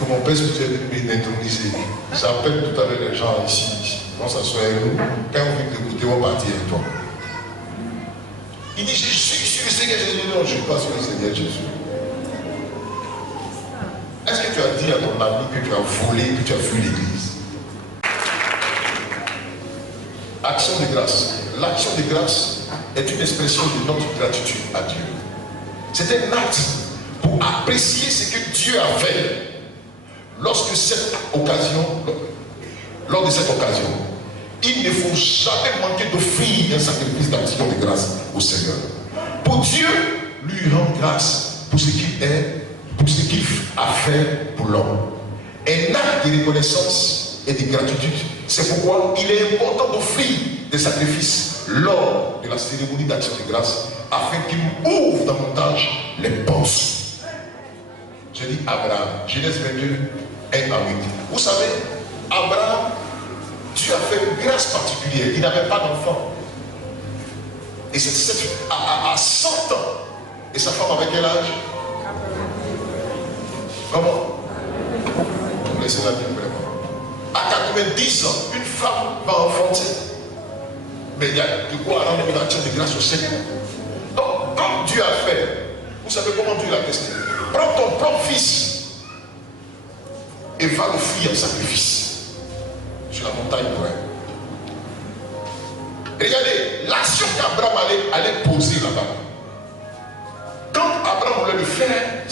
que mon père spirituel est m'introniser. J'appelle tout à l'heure les gens ici. On s'assoit avec nous. Quand on vient t'écouter, on va partir avec toi. Il dit, je suis sur le Seigneur Jésus. Non, je ne suis pas sur le Seigneur Jésus. Est-ce que tu as dit à ton ami que tu as volé, que tu as fui l'église? Action de grâce. L'action de grâce est une expression de notre gratitude à Dieu. C'est un acte pour apprécier ce que Dieu a fait. Lors de cette occasion, il ne faut jamais manquer d'offrir un sacrifice d'action de grâce au Seigneur. Pour Dieu, lui rendre grâce pour ce qu'il est, pour ce qu'il a fait pour l'homme. Un acte de reconnaissance et de gratitude. C'est pourquoi il est important d'offrir des sacrifices lors de la cérémonie d'action de grâce afin qu'il ouvre davantage les portes. Je dis Abraham, Genèse 22, 1 à 8. Vous savez, Abraham, Dieu a fait une grâce particulière. Il n'avait pas d'enfant. Et c'est à 100 ans. Et sa femme avait quel âge? Comment? Vous laissez la Bible vraiment. À 90 ans, une femme va enfanter. Mais il y a de quoi rendre une action de grâce au Seigneur. Donc, comme Dieu a fait, vous savez comment Dieu l'a testé. Prends ton propre fils et va l'offrir en sacrifice sur la montagne pour elle. Regardez, l'action qu'Abraham allait poser là-bas. Quand Abraham voulait le faire,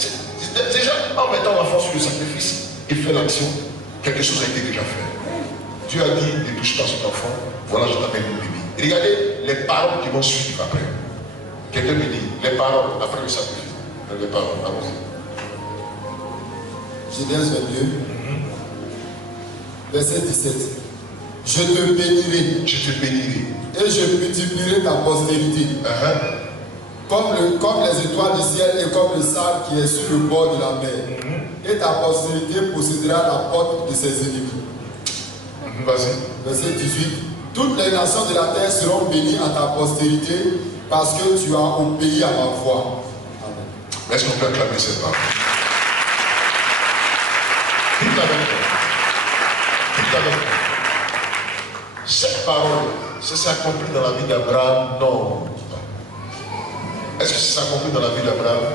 déjà en mettant l'enfant sur le sacrifice, il fait l'action, quelque chose a été déjà fait. Dieu a dit, ne touche pas cet enfant, voilà, je t'appelle mon bébé. Regardez les paroles qui vont suivre après. Quelqu'un me dit, les paroles après le sacrifice. Les paroles, allons-y. Genèse 22, verset 17. Je te bénirai. Je te bénirai. Et je multiplierai ta postérité. Comme les étoiles du ciel et comme le sable qui est sur le bord de la mer. Et ta postérité possédera la porte de ses ennemis. Vas-y. Verset 18. Toutes les nations de la terre seront bénies à ta postérité parce que tu as obéi à ma voix. Amen. Est-ce qu'on peut acclamer cette parole? Dites avec moi. Dites avec moi. Cette parole, ça s'est accompli dans la vie d'Abraham? Non. Est-ce que ça s'est accompli dans la vie d'Abraham?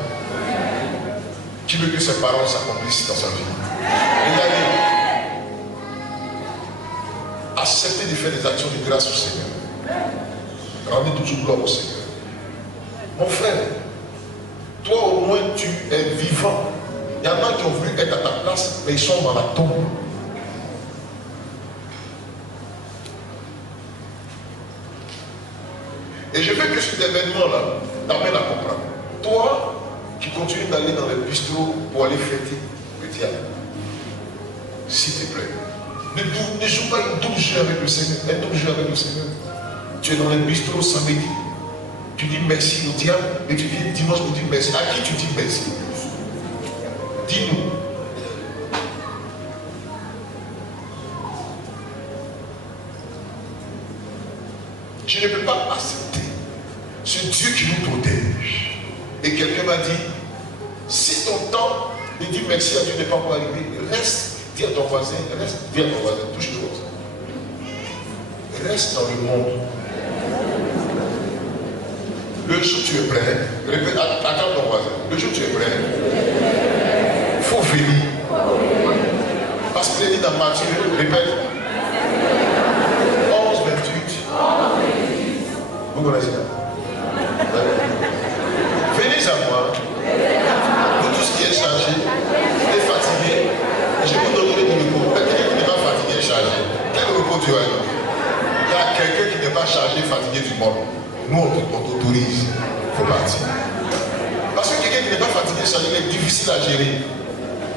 Qui veut que ces paroles s'accomplissent dans sa vie? Regardez. Acceptez de faire des actions de grâce au Seigneur. Rendez toujours gloire au Seigneur. Mon frère, toi au moins tu es vivant. Il y en a qui ont voulu être à ta place, mais ils sont dans la tombe. Et je veux que cet événement-là t'amène à comprendre. Toi, qui continues d'aller dans les bistrots pour aller fêter le diable, s'il te plaît, ne joue pas une double jeu avec le Seigneur, un double jeu avec le Seigneur. Tu es dans les bistrots samedi, tu dis merci au diable, et tu viens dimanche pour dire merci. À qui tu dis merci? Dis-nous. Je ne peux pas accepter ce Dieu qui nous protège. Et quelqu'un m'a dit, si ton temps de dire merci à Dieu n'est pas encore arrivé, reste, dis à ton voisin, reste, dis à ton voisin, touche le voisin. Reste dans le monde. Le jour où tu es prêt, répète, attends ton voisin, le jour où tu es prêt, il faut venir. Parce qu'il est dit dans Matthieu, répète, 11, 28. Vous connaissez ça? Venez à moi, vous tous qui êtes chargés, et fatigués, je vous donnerai du repos. Quelqu'un qui n'est pas fatigué, chargé. Quel repos tu as? Il y a quelqu'un qui n'est pas chargé, fatigué du monde. Nous, on t'autorise, il faut partir. Parce que quelqu'un qui n'est pas fatigué, chargé, il est difficile à gérer.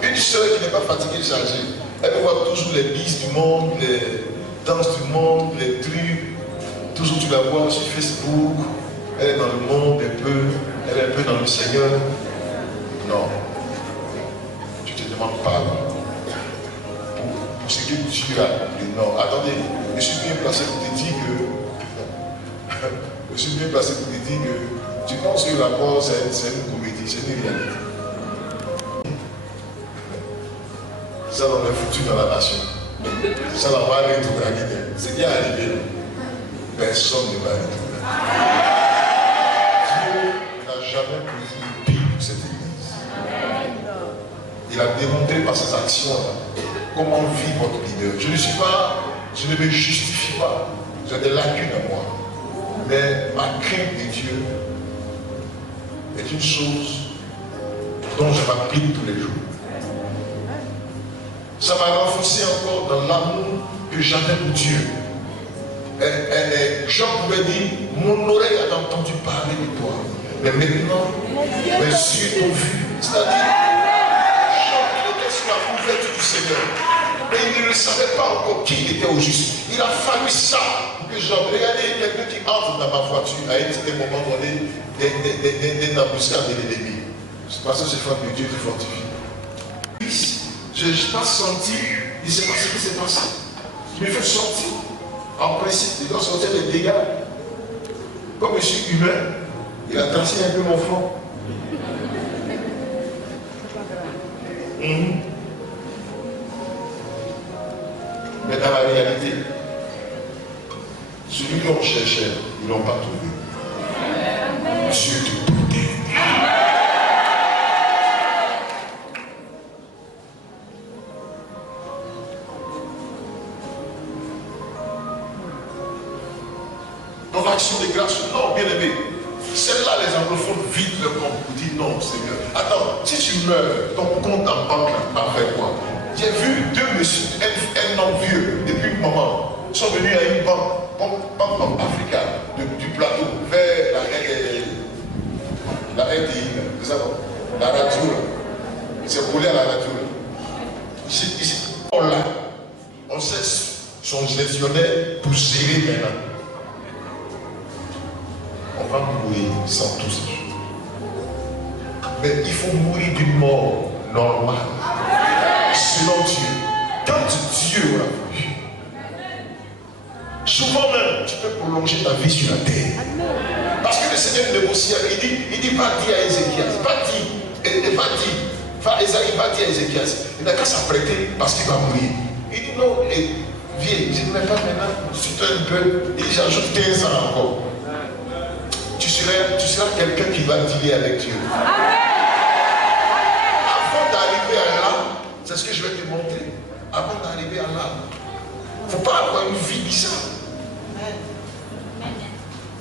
Une soeur qui n'est pas fatiguée, chargée, elle peut voir toujours les bises du monde, les danses du monde, les trucs. Toujours tu la vois sur Facebook, elle est dans le monde un peu, elle est un peu dans le Seigneur. Non. Tu te demandes pardon pour ce que Dieu a dit. Non, attendez, je suis bien placé pour te dire que je suis bien placé pour te dire que tu penses que la mort c'est une comédie, c'est une réalité. Ça dans le futur dans la nation. Ça va pas rétrograder. C'est bien arrivé. Personne ne va rétrograder. Dieu n'a jamais pris pire pour cette église. Il a démontré par ses actions comment vit votre leader. Je ne me justifie pas. J'ai des lacunes à moi. Mais ma crainte de Dieu est une chose dont je m'applique tous les jours. Ça m'a renforcé encore dans l'amour que j'avais pour Dieu. Jean pouvait dire, mon oreille a entendu parler de toi. Mais maintenant, mes yeux t'ont vu. C'est-à-dire, Jean était sur la couverture du Seigneur. Mais il ne savait pas encore qui était au juste. Il a fallu ça pour que Jean, regardez, quelqu'un qui entre dans ma voiture à un certain moment donné, des embuscades de l'ennemi. C'est parce que c'est femme de Dieu qui fortifie. Je n'ai pas senti, il ne sait pas ce qui s'est passé. Je me fais sortir. En principe, il doit sortir des dégâts. Comme je suis humain, il a tracé un peu mon front. Mais dans la réalité, celui qu'on cherchait, ils ne l'ont pas trouvé. Dieu te protège. Dans l'action de grâce, non, bien aimé. Celle-là, les anglophones vident le compte pour dire non, Seigneur. Attends, si tu meurs, ton compte en banque, t'as fait quoi? J'ai vu deux messieurs, un homme vieux, depuis un moment, sont venus à une banque africaine, du plateau, vers la RDI, c'est ça, non? La radio, il s'est roulé à la radio. Ici, on sait son gestionnaire pour gérer maintenant. On va mourir sans tout ça. Mais il faut mourir d'une mort normale. Selon Dieu. Quand Dieu l'a voulu. Souvent même, tu peux prolonger ta vie sur la terre. Parce que le Seigneur négocie avec lui. Il dit, va dire à Ézéchias. Esaïe va dire à Ézéchias. Il n'a qu'à s'apprêter parce qu'il va mourir. Il dit non, viens, je ne vais pas maintenant. C'est un peu. Il dit, j'ajoute 15 ans encore. Tu seras quelqu'un qui va dealer avec Dieu. Avant d'arriver à là, c'est ce que je vais te montrer. Avant d'arriver à là, il ne faut pas avoir une vie bizarre.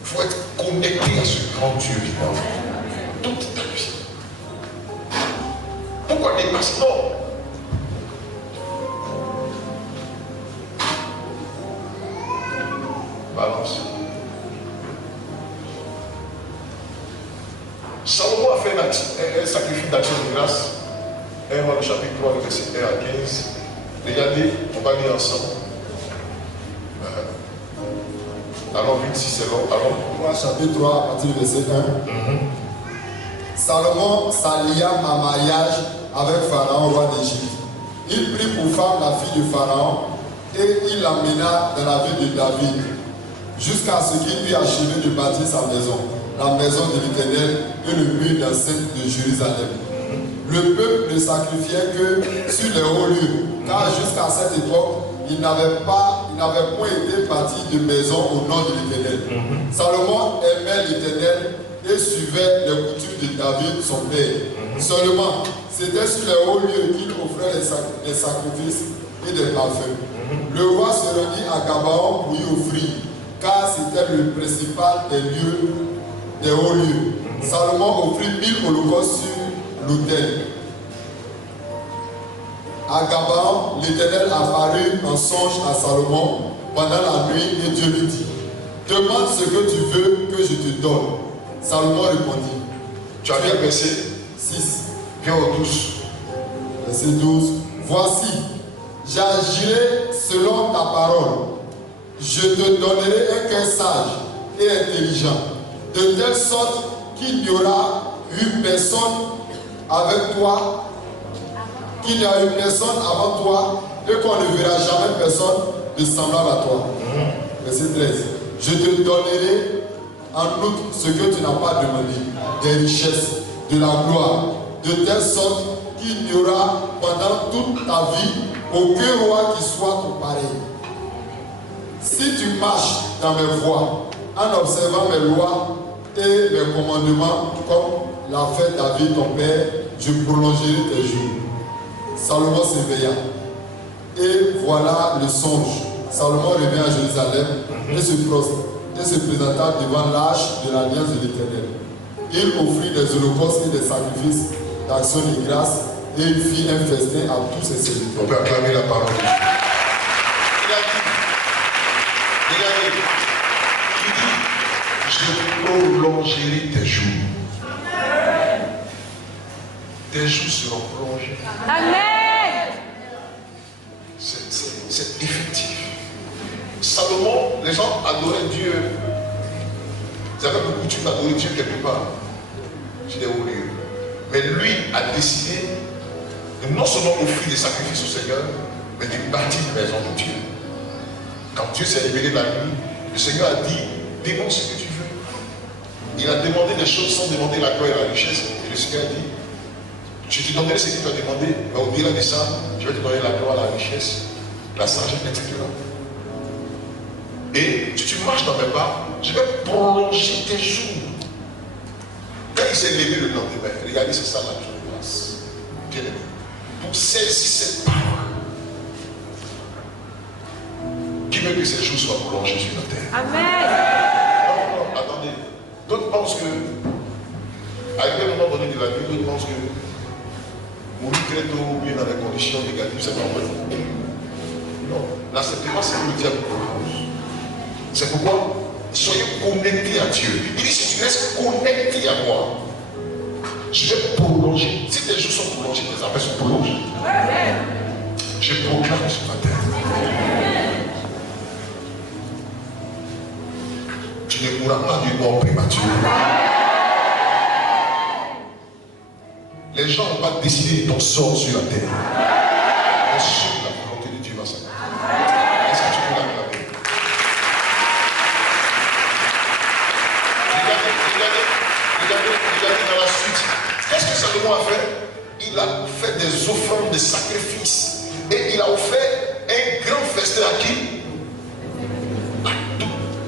Il faut être connecté y a ce grand Dieu vivant toute ta vie. Pourquoi dépasse? Non. Balance. Salomon a fait un sacrifice d'action de grâce. 1 Roi, le chapitre 3, le verset 1 à 15. Regardez, on va lire ensemble. Alors, vite, si c'est long, allons. 3 chapitre 3, à partir du verset 1. Salomon s'allia à mariage avec Pharaon, roi d'Égypte. Il prit pour femme la fille de Pharaon et il l'amena dans la ville de David, jusqu'à ce qu'il eût achevé de bâtir sa maison, la maison de l'Éternel et le mur d'enceinte de Jérusalem. Le peuple ne sacrifiait que sur les hauts lieux, car jusqu'à cette époque, il n'avait point été bâti de maison au nom de l'Éternel. Salomon aimait l'Éternel et suivait les coutumes de David, son père. Seulement, c'était sur les hauts lieux qu'il offrait les sacrifices et des parfums. Le roi se rendit à Gabaon pour y offrir, car c'était le principal des lieux, des hauts lieux. Salomon offrit 1000 holocaustes sur l'autel. À Gabaon, l'Éternel apparut en songe à Salomon pendant la nuit et Dieu lui dit: demande ce que tu veux que je te donne. Salomon répondit. Tu as bien le verset 6. Viens au 12. Verset 12. Voici, j'agirai selon ta parole. Je te donnerai un cœur sage et intelligent, de telle sorte qu'il n'y aura eu personne avec toi, qu'il n'y a eu personne avant toi, et qu'on ne verra jamais personne de semblable à toi. Verset 13. Je te donnerai en outre ce que tu n'as pas demandé, des richesses, de la gloire, de telle sorte qu'il n'y aura pendant toute ta vie aucun roi qui soit ton pareil. Si tu marches dans mes voies, en observant mes lois et mes commandements, comme l'a fait David ton père, je prolongerai tes jours. Salomon s'éveilla. Et voilà le songe. Salomon revint à Jérusalem et se présenta devant l'arche de l'alliance de l'Éternel. Il offrit des holocaustes et des sacrifices d'action de grâce et il fit un festin à tous ses serviteurs. On peut acclamer la parole de Dieu. Il a dit, regardez, il dit, je prolongerai tes jours. Tes jours seront prolongés. Amen. C'est effectif. Salomon, les gens adoraient Dieu. Ils avaient beaucoup de d'adorer Dieu quelque part. Sur des hauts lieux. Mais lui a décidé de non seulement offrir des sacrifices au Seigneur, mais de bâtir une maison de Dieu. Quand Dieu s'est révélé la nuit, le Seigneur a dit, demande ce que tu veux. Il a demandé des choses sans demander la gloire et la richesse. Et le Seigneur a dit, je te donnerai ce que tu as demandé, mais au-delà de ça, je vais te donner la gloire, la richesse, la sagesse, etc. Et si tu marches dans mes pas, je vais prolonger tes jours. Quand il s'est levé le lendemain, regardez, c'est ça la joie de grâce. Bien aimé. Pour saisir cette parole, qui veut que ces jours soient prolongés sur la terre. Amen. Non, attendez. D'autres pensent que, à un moment donné de la vie, d'autres pensent que mourir très tôt ou bien dans des conditions négatives, c'est normal. Non, l'acceptement, c'est le diable. C'est pourquoi soyez connectés à Dieu. Il dit, si tu restes connecté à moi, je vais prolonger. Si tes jours sont prolongés, tes affaires sont prolongées. Je proclame sur la terre. Tu ne mourras pas d'une mort prématurée. Les gens n'ont pas décidé de ton sort sur la terre. Mais sur la volonté de Dieu va s'accomplir. Est-ce que tu peux l'acclamer? Regardez dans la suite. Qu'est-ce que Salomon a fait? Il a fait des offrandes, des sacrifices. Et il a offert un grand festin à qui?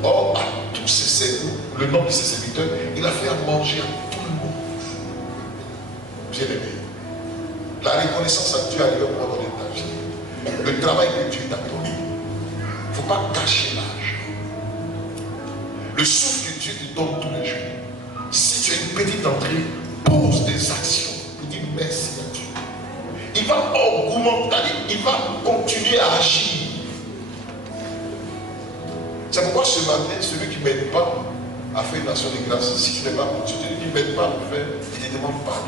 À tous ses serviteurs. Le nom de ses serviteurs. Il a fait à manger à tout le monde. Bien aimé. La reconnaissance à Dieu a lieu au moment de ta vie. Le travail que Dieu t'a donné. Il ne faut pas cacher l'âge. Le souffle que Dieu te donne tous les jours. il va continuer à agir. C'est pourquoi ce matin, celui qui ne m'aide pas à faire une action de grâce, si tu n'es pas celui qui ne m'aide pas à le faire, il ne demande pas.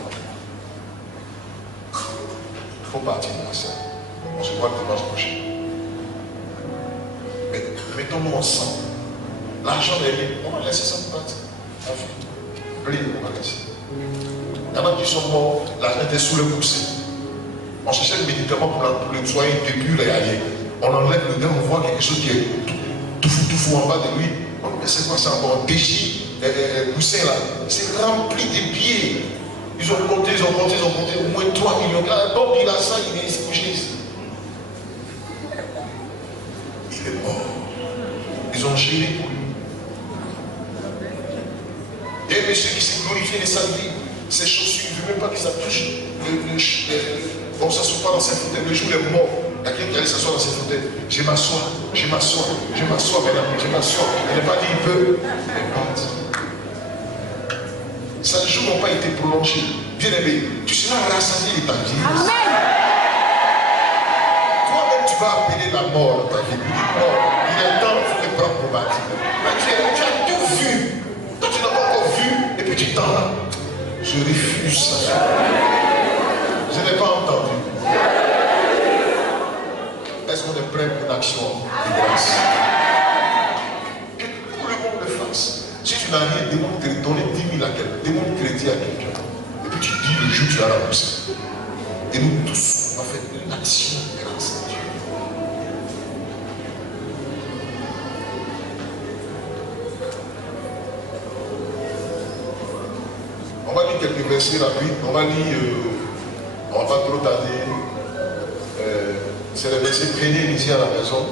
Il faut partir de ça. On se voit le dimanche prochain. Mais mettons-nous ensemble. L'argent est libre. On va laisser ça partir. On va laisser. Il y en a qui sont morts, l'argent était sous le coussin. On cherchait le médicament pour le soigner depuis et ailleurs. On enlève le nez, on voit quelque chose qui est tout fou en bas de lui. On dit, mais c'est quoi ça encore? Un péché, coussin là. C'est rempli de billets. Ils ont compté, au moins 3 millions. Donc il a ça, il est couché ici. Il est mort. Ils ont géré pour lui. Il y a un monsieur qui s'est glorifié de sa vie. Ses chaussures, il ne veut même pas que ça touche. On ne s'assoit pas dans ses fauteuils. Le jour est mort. Il y a quelqu'un qui allait s'asseoir dans ses fauteuils. Je m'assois, madame, je m'assois. Il n'a pas dit il peut. Ces jours n'ont pas été prolongés. Bien aimé, tu seras rassasié de ta vie. Amen. Toi-même, tu vas appeler la mort dans ta vie. Tu dis, mort, il est temps, il faut te prendre pour bâtir. Mais tu as tout vu. Toi, tu n'as pas encore vu, et puis tu t'en vas. Je refuse ça. Je n'ai pas entendu. Est-ce qu'on est prêt pour une action de grâce? Que tout le monde le fasse. Si tu n'as rien, demande de donner 10 000 à quelqu'un. Demande crédit à quelqu'un. Et puis tu dis le jour où tu as remboursé. Et nous tous, on va faire une action de grâce à Dieu. On va lire quelques versets rapides. On va lire, on ne va pas trop tarder. C'est le verset prenez ici à la maison.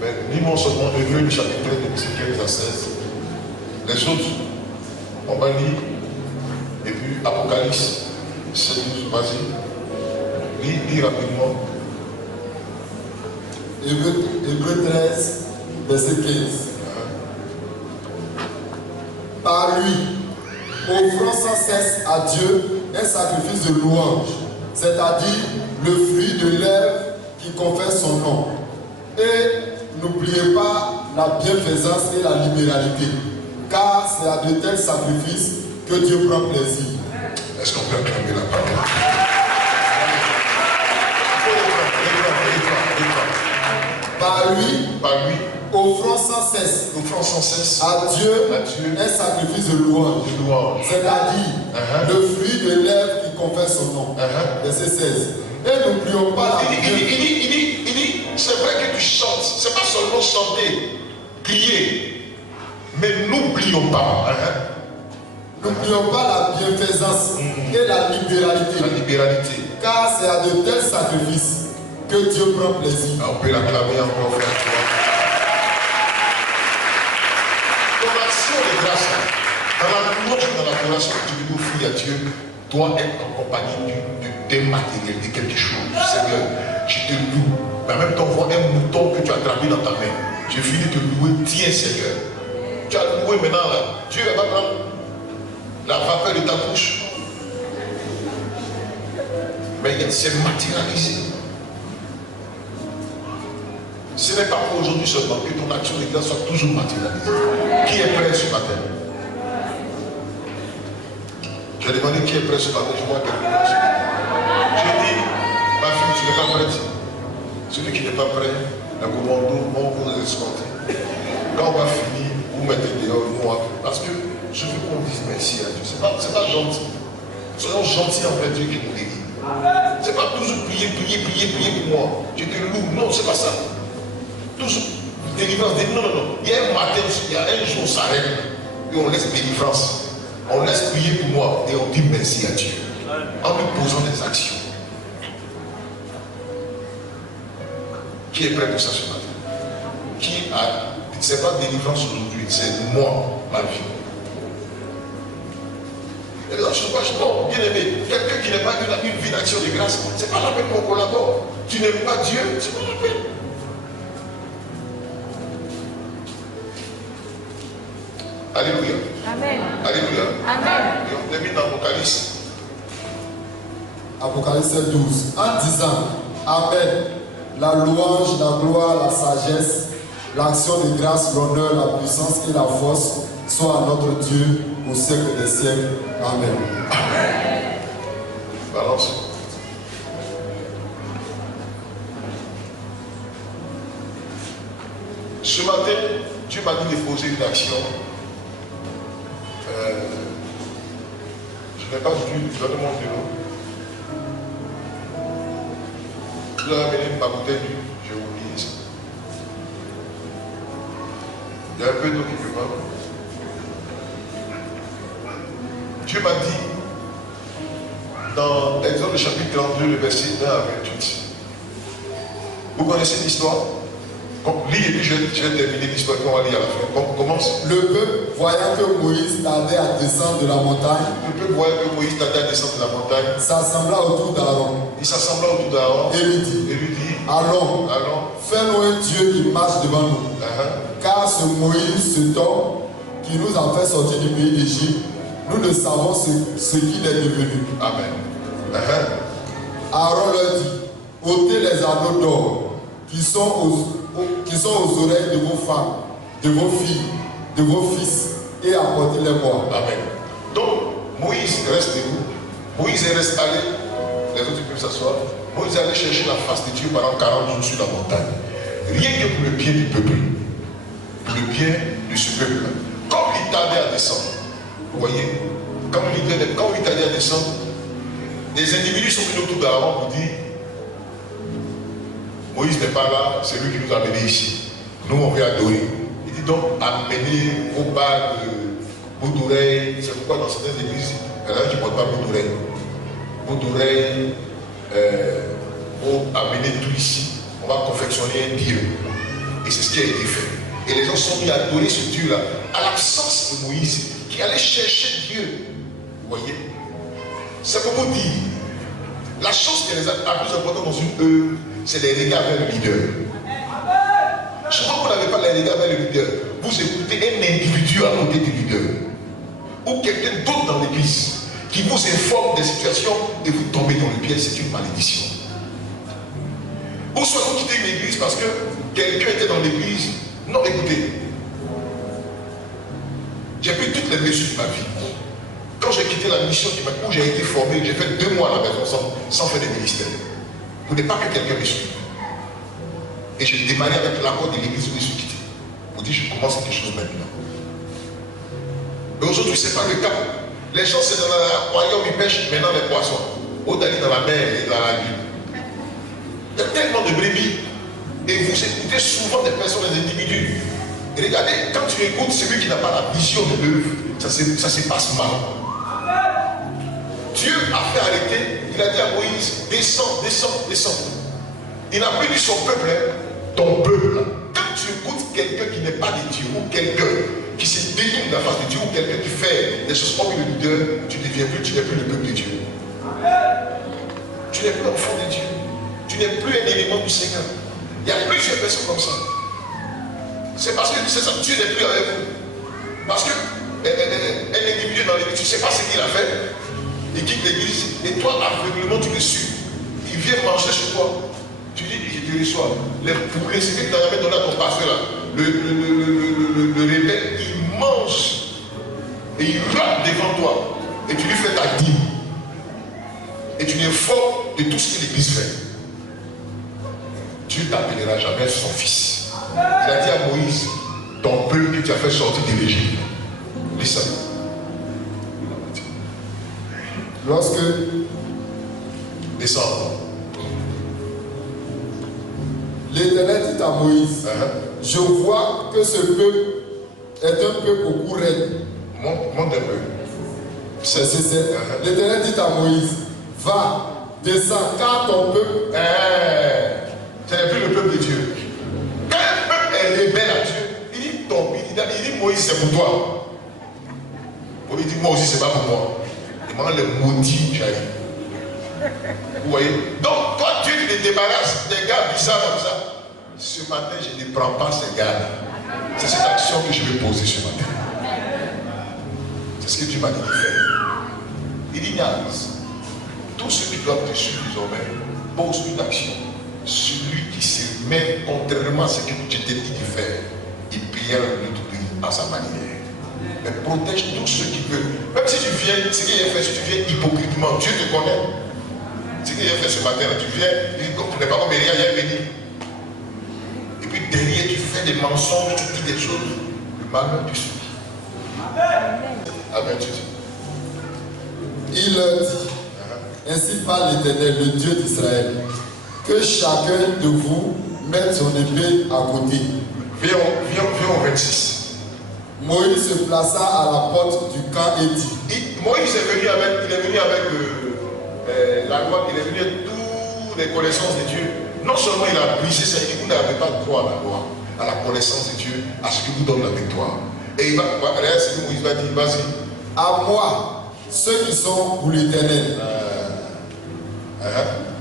Mais lis-moi seulement Hébreux du chapitre 13, verset 15 à 16. Les autres, on va lire. Et puis Apocalypse 7, 12, vas-y. Lis rapidement. Hébreux 13, verset 15. Par lui, offrant sans cesse à Dieu un sacrifice de louange, c'est-à-dire le fruit de lèvres qui confesse son nom. Et n'oubliez pas la bienfaisance et la libéralité, car c'est à de tels sacrifices que Dieu prend plaisir. Est-ce qu'on peut acclamer la parole? Par lui, offrant sans cesse à Dieu un sacrifice de louange, c'est-à-dire le fruit de lèvres qui confesse son nom. Verset 16. Et n'oublions pas la il dit, c'est vrai que tu chantes, c'est pas seulement chanter, crier, mais n'oublions pas. N'oublions pas la bienfaisance et la libéralité. Car c'est à de tels sacrifices que Dieu prend plaisir. On peut l'acclamer encore, frère. Ton action de grâce, dans la louange, dans l'adoration que tu veux offrir à Dieu, doit être en compagnie de dématériel, de quelque chose. Seigneur, je te loue. Mais en même temps, vois un mouton que tu as attrapé dans ta main. Je finis de te louer. Tiens, Seigneur. Tu as loué maintenant là. Dieu va prendre la vapeur de ta bouche. Mais c'est matérialisé. Ce n'est pas pour aujourd'hui seulement que ton action de grâce soit toujours matérialisée. Qui est prêt ce matin? J'ai demandé qui est prêt ce matin. Je vois quelqu'un. J'ai dit, ma fille, tu n'es pas prête. Celui qui n'est pas prêt, le commando, on vous escorter. Quand on va finir, vous mettez dehors, moi. Parce que je veux qu'on dise merci à Dieu. C'est pas gentil. Soyons gentils envers Dieu qui nous délivre. C'est pas toujours prier pour moi. Je te loue. Non, c'est pas ça. Toujours délivrance. Non. Il y a un matin, il y a un jour, ça règle. Et on laisse délivrance. On laisse prier pour moi et on dit merci à Dieu. En lui posant des actions. Qui est prêt pour ça ce matin? C'est pas délivrance aujourd'hui, c'est moi, ma vie. Et là, je vois, non, bien aimé, quelqu'un qui n'est pas une vie d'action de grâce, c'est pas la peine qu'on collabore. Tu n'aimes pas Dieu, c'est pas la peine. Alléluia. Amen. Alléluia. Amen. Et on termine dans l'Apocalypse. Apocalypse 12. En disant, Amen. La louange, la gloire, la sagesse, l'action de grâce, l'honneur, la puissance et la force soient à notre Dieu au siècle des siècles. Amen. Amen. Balance. Ce matin, Dieu m'a dit de poser une action. Je n'ai pas vu, donne mon vélo. Je dois amener ma bouteille d'huile, j'ai oublié ça. Il y a un peu d'eau quelque part. Dieu m'a dit, dans Exode chapitre 32, le verset 1 à 28. Vous connaissez l'histoire? Lis et puis je vais terminer l'histoire qu'on va lire à la fin. On commence. Le peuple, voyant que Moïse tardait à descendre de la montagne, s'assembla autour d'Aaron. Il s'assembla autour d'Aaron et lui dit, allons, fais-nous un Dieu qui marche devant nous. Car ce Moïse, cet homme qui nous a fait sortir du pays d'Égypte, nous ne savons ce qu'il est devenu. Amen. Aaron leur dit, ôtez les anneaux d'or qui sont aux oreilles de vos femmes, de vos filles, de vos fils, et apportez-les-moi. Amen. Donc, Moïse reste où? Moïse reste allé, les autres peuvent s'asseoir. Moïse est allé chercher la face de Dieu pendant 40 jours sur la montagne. Rien que pour le bien du peuple. Pour le bien de ce peuple. Comme il tardait à descendre. Vous voyez, quand il tardait à descendre, des individus sont venus autour d'Aaron pour dire, Moïse n'est pas là, c'est lui qui nous a amenés ici. Nous, on veut adorer. Il dit donc, amenez vos bagues, bouts d'oreilles. C'est pourquoi dans certaines églises, il y en a qui ne portent pas bouts d'oreilles. Bouts d'oreilles, pour amener tout ici. On va confectionner un Dieu. Et c'est ce qui a été fait. Et les gens sont mis à adorer ce Dieu-là, à l'absence de Moïse, qui allait chercher Dieu. Vous voyez? C'est pour vous dire, la chose qui est la plus importante dans une œuvre, c'est les regards vers le leader. Je crois que vous n'avez pas les regards vers le leader. Vous écoutez un individu à côté du leader. Ou quelqu'un d'autre dans l'église qui vous informe des situations et vous tombez dans le piège, c'est une malédiction. Ou soit vous quittez une église parce que quelqu'un était dans l'église. Non, écoutez. J'ai pris toutes les mesures de ma vie. Quand j'ai quitté la mission où j'ai été formé, j'ai fait 2 mois à la maison sans faire de ministère. Vous n'êtes pas que quelqu'un me suive. Et j'ai démarré avec l'accord de l'église où je suis quitté. Vous dites, je commence quelque chose maintenant. Mais aujourd'hui, ce n'est pas le cas. Les gens, c'est dans le royaume, ils pêchent maintenant les poissons. Au d'aller dans la mer et dans la lune. Il y a tellement de brebis. Et vous écoutez souvent des personnes, des individus. Et regardez, quand tu écoutes celui qui n'a pas la vision de l'œuvre, ça se passe mal. Dieu a fait arrêter, il a dit à Moïse, descends, descends, descends. Il n'a plus dit son peuple, ton peuple. Quand tu écoutes quelqu'un qui n'est pas de Dieu, ou quelqu'un qui se détourne de la face de Dieu, ou quelqu'un qui fait des choses comme le leader, tu n'es plus le peuple de Dieu. Tu n'es plus l'enfant de Dieu. Tu n'es plus un élément du Seigneur. Il y a plusieurs personnes comme ça. C'est parce que c'est ça, Dieu n'est plus avec vous. Parce que un individu dans l'église, tu ne sais pas ce qu'il a fait. Il quitte l'église et toi, aveuglement, tu le suis. Il vient manger chez toi. Tu dis, je te reçois. Les poulets, c'est que tu avais donné à ton pasteur là. Le rebelle, il mange et il rate devant toi. Et tu lui fais ta dîme. Et tu l'informes de tout ce que l'église fait. Dieu t'appellera jamais son fils. Il a dit à Moïse, ton peuple que tu as fait sortir de l'Égypte. Lis ça. Lorsque descends. l'Éternel dit à Moïse, je vois que ce peuple est un peuple au cou raide. Monte un peu. L'Éternel dit à Moïse, va, descends, car ton peuple ce n'est plus le peuple de Dieu. Quand un peuple est rebelle à Dieu, il dit Moïse, c'est pour toi. Il dit moi aussi, c'est pas pour moi. Et maintenant, les maudits, j'arrive. Vous voyez? Donc, toi, Dieu, tu te débarrasses des gars bizarres comme ça. Ce matin, je ne prends pas ces gars-là. C'est cette action que je vais poser ce matin. C'est ce que Dieu m'a dit de faire. Il dit, Niaz, tous ceux qui doivent te suivre désormais, pose une action. celui qui se met contrairement à ce que je t'ai dit de faire, il payera le prix à sa manière. Mais protège tous ceux qui veulent. Même si tu viens, ce qu'il a fait, si tu viens hypocritement, Dieu te connaît. Ce qu'il a fait ce matin, tu viens, tu n'es pas comme Elia, il est venu. Et puis derrière, tu fais des mensonges, tu dis des choses. Le malheur te suit. Amen, tu dis. Il leur dit, ainsi parle l'Éternel, le Dieu d'Israël, que chacun de vous mette son épée à côté. Viens au 26. Moïse se plaça à la porte du camp et dit, Moïse est venu avec, la loi, il est venu avec toutes les connaissances de Dieu. Non seulement il a brisé ça, il dit, vous n'avez pas droit à la loi, à la connaissance de Dieu, à ce qui vous donne la victoire. Et il va, regarde ce que Moïse va dire, vas-y. à moi, ceux qui sont pour l'Éternel.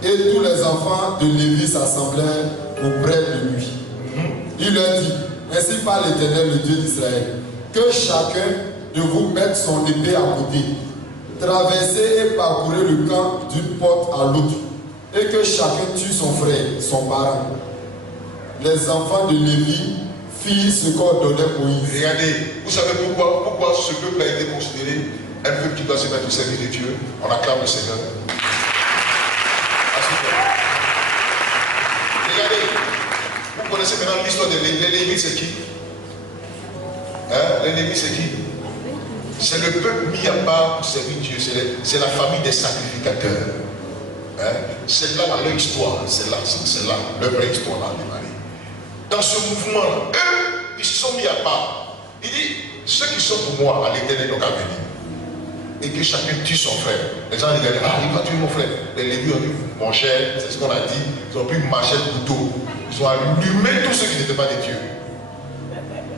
Et tous les enfants de Lévi s'assemblèrent auprès de lui. Il leur dit, ainsi parle l'Éternel, le Dieu d'Israël, que chacun de vous mette son épée à côté, traversez et parcourez le camp d'une porte à l'autre, et que chacun tue son frère, son parent. Les enfants de Lévi firent ce qu'ordonnait Moïse. Regardez, vous savez pourquoi ce peuple a été considéré un peuple qui doit se mettre au service de Dieu. On acclame le Seigneur. Regardez, vous connaissez maintenant l'histoire de l'ennemi, c'est qui? L'ennemi, c'est qui? C'est le peuple mis à part pour servir Dieu. C'est la famille des sacrificateurs. C'est là leur histoire. C'est là leur vraie histoire là, démarrée. Dans ce mouvement-là, eux, ils se sont mis à part. Il dit, ceux qui sont pour moi à l'Éternel n'ont qu'à venir. Et que chacun tue son frère. Les gens regardent, ah, il va tuer mon frère. Les Lévites ont dit, mon cher, c'est ce qu'on a dit. Ils ont pris une machette, couteau. Ils ont allumé tous ceux qui n'étaient pas des dieux.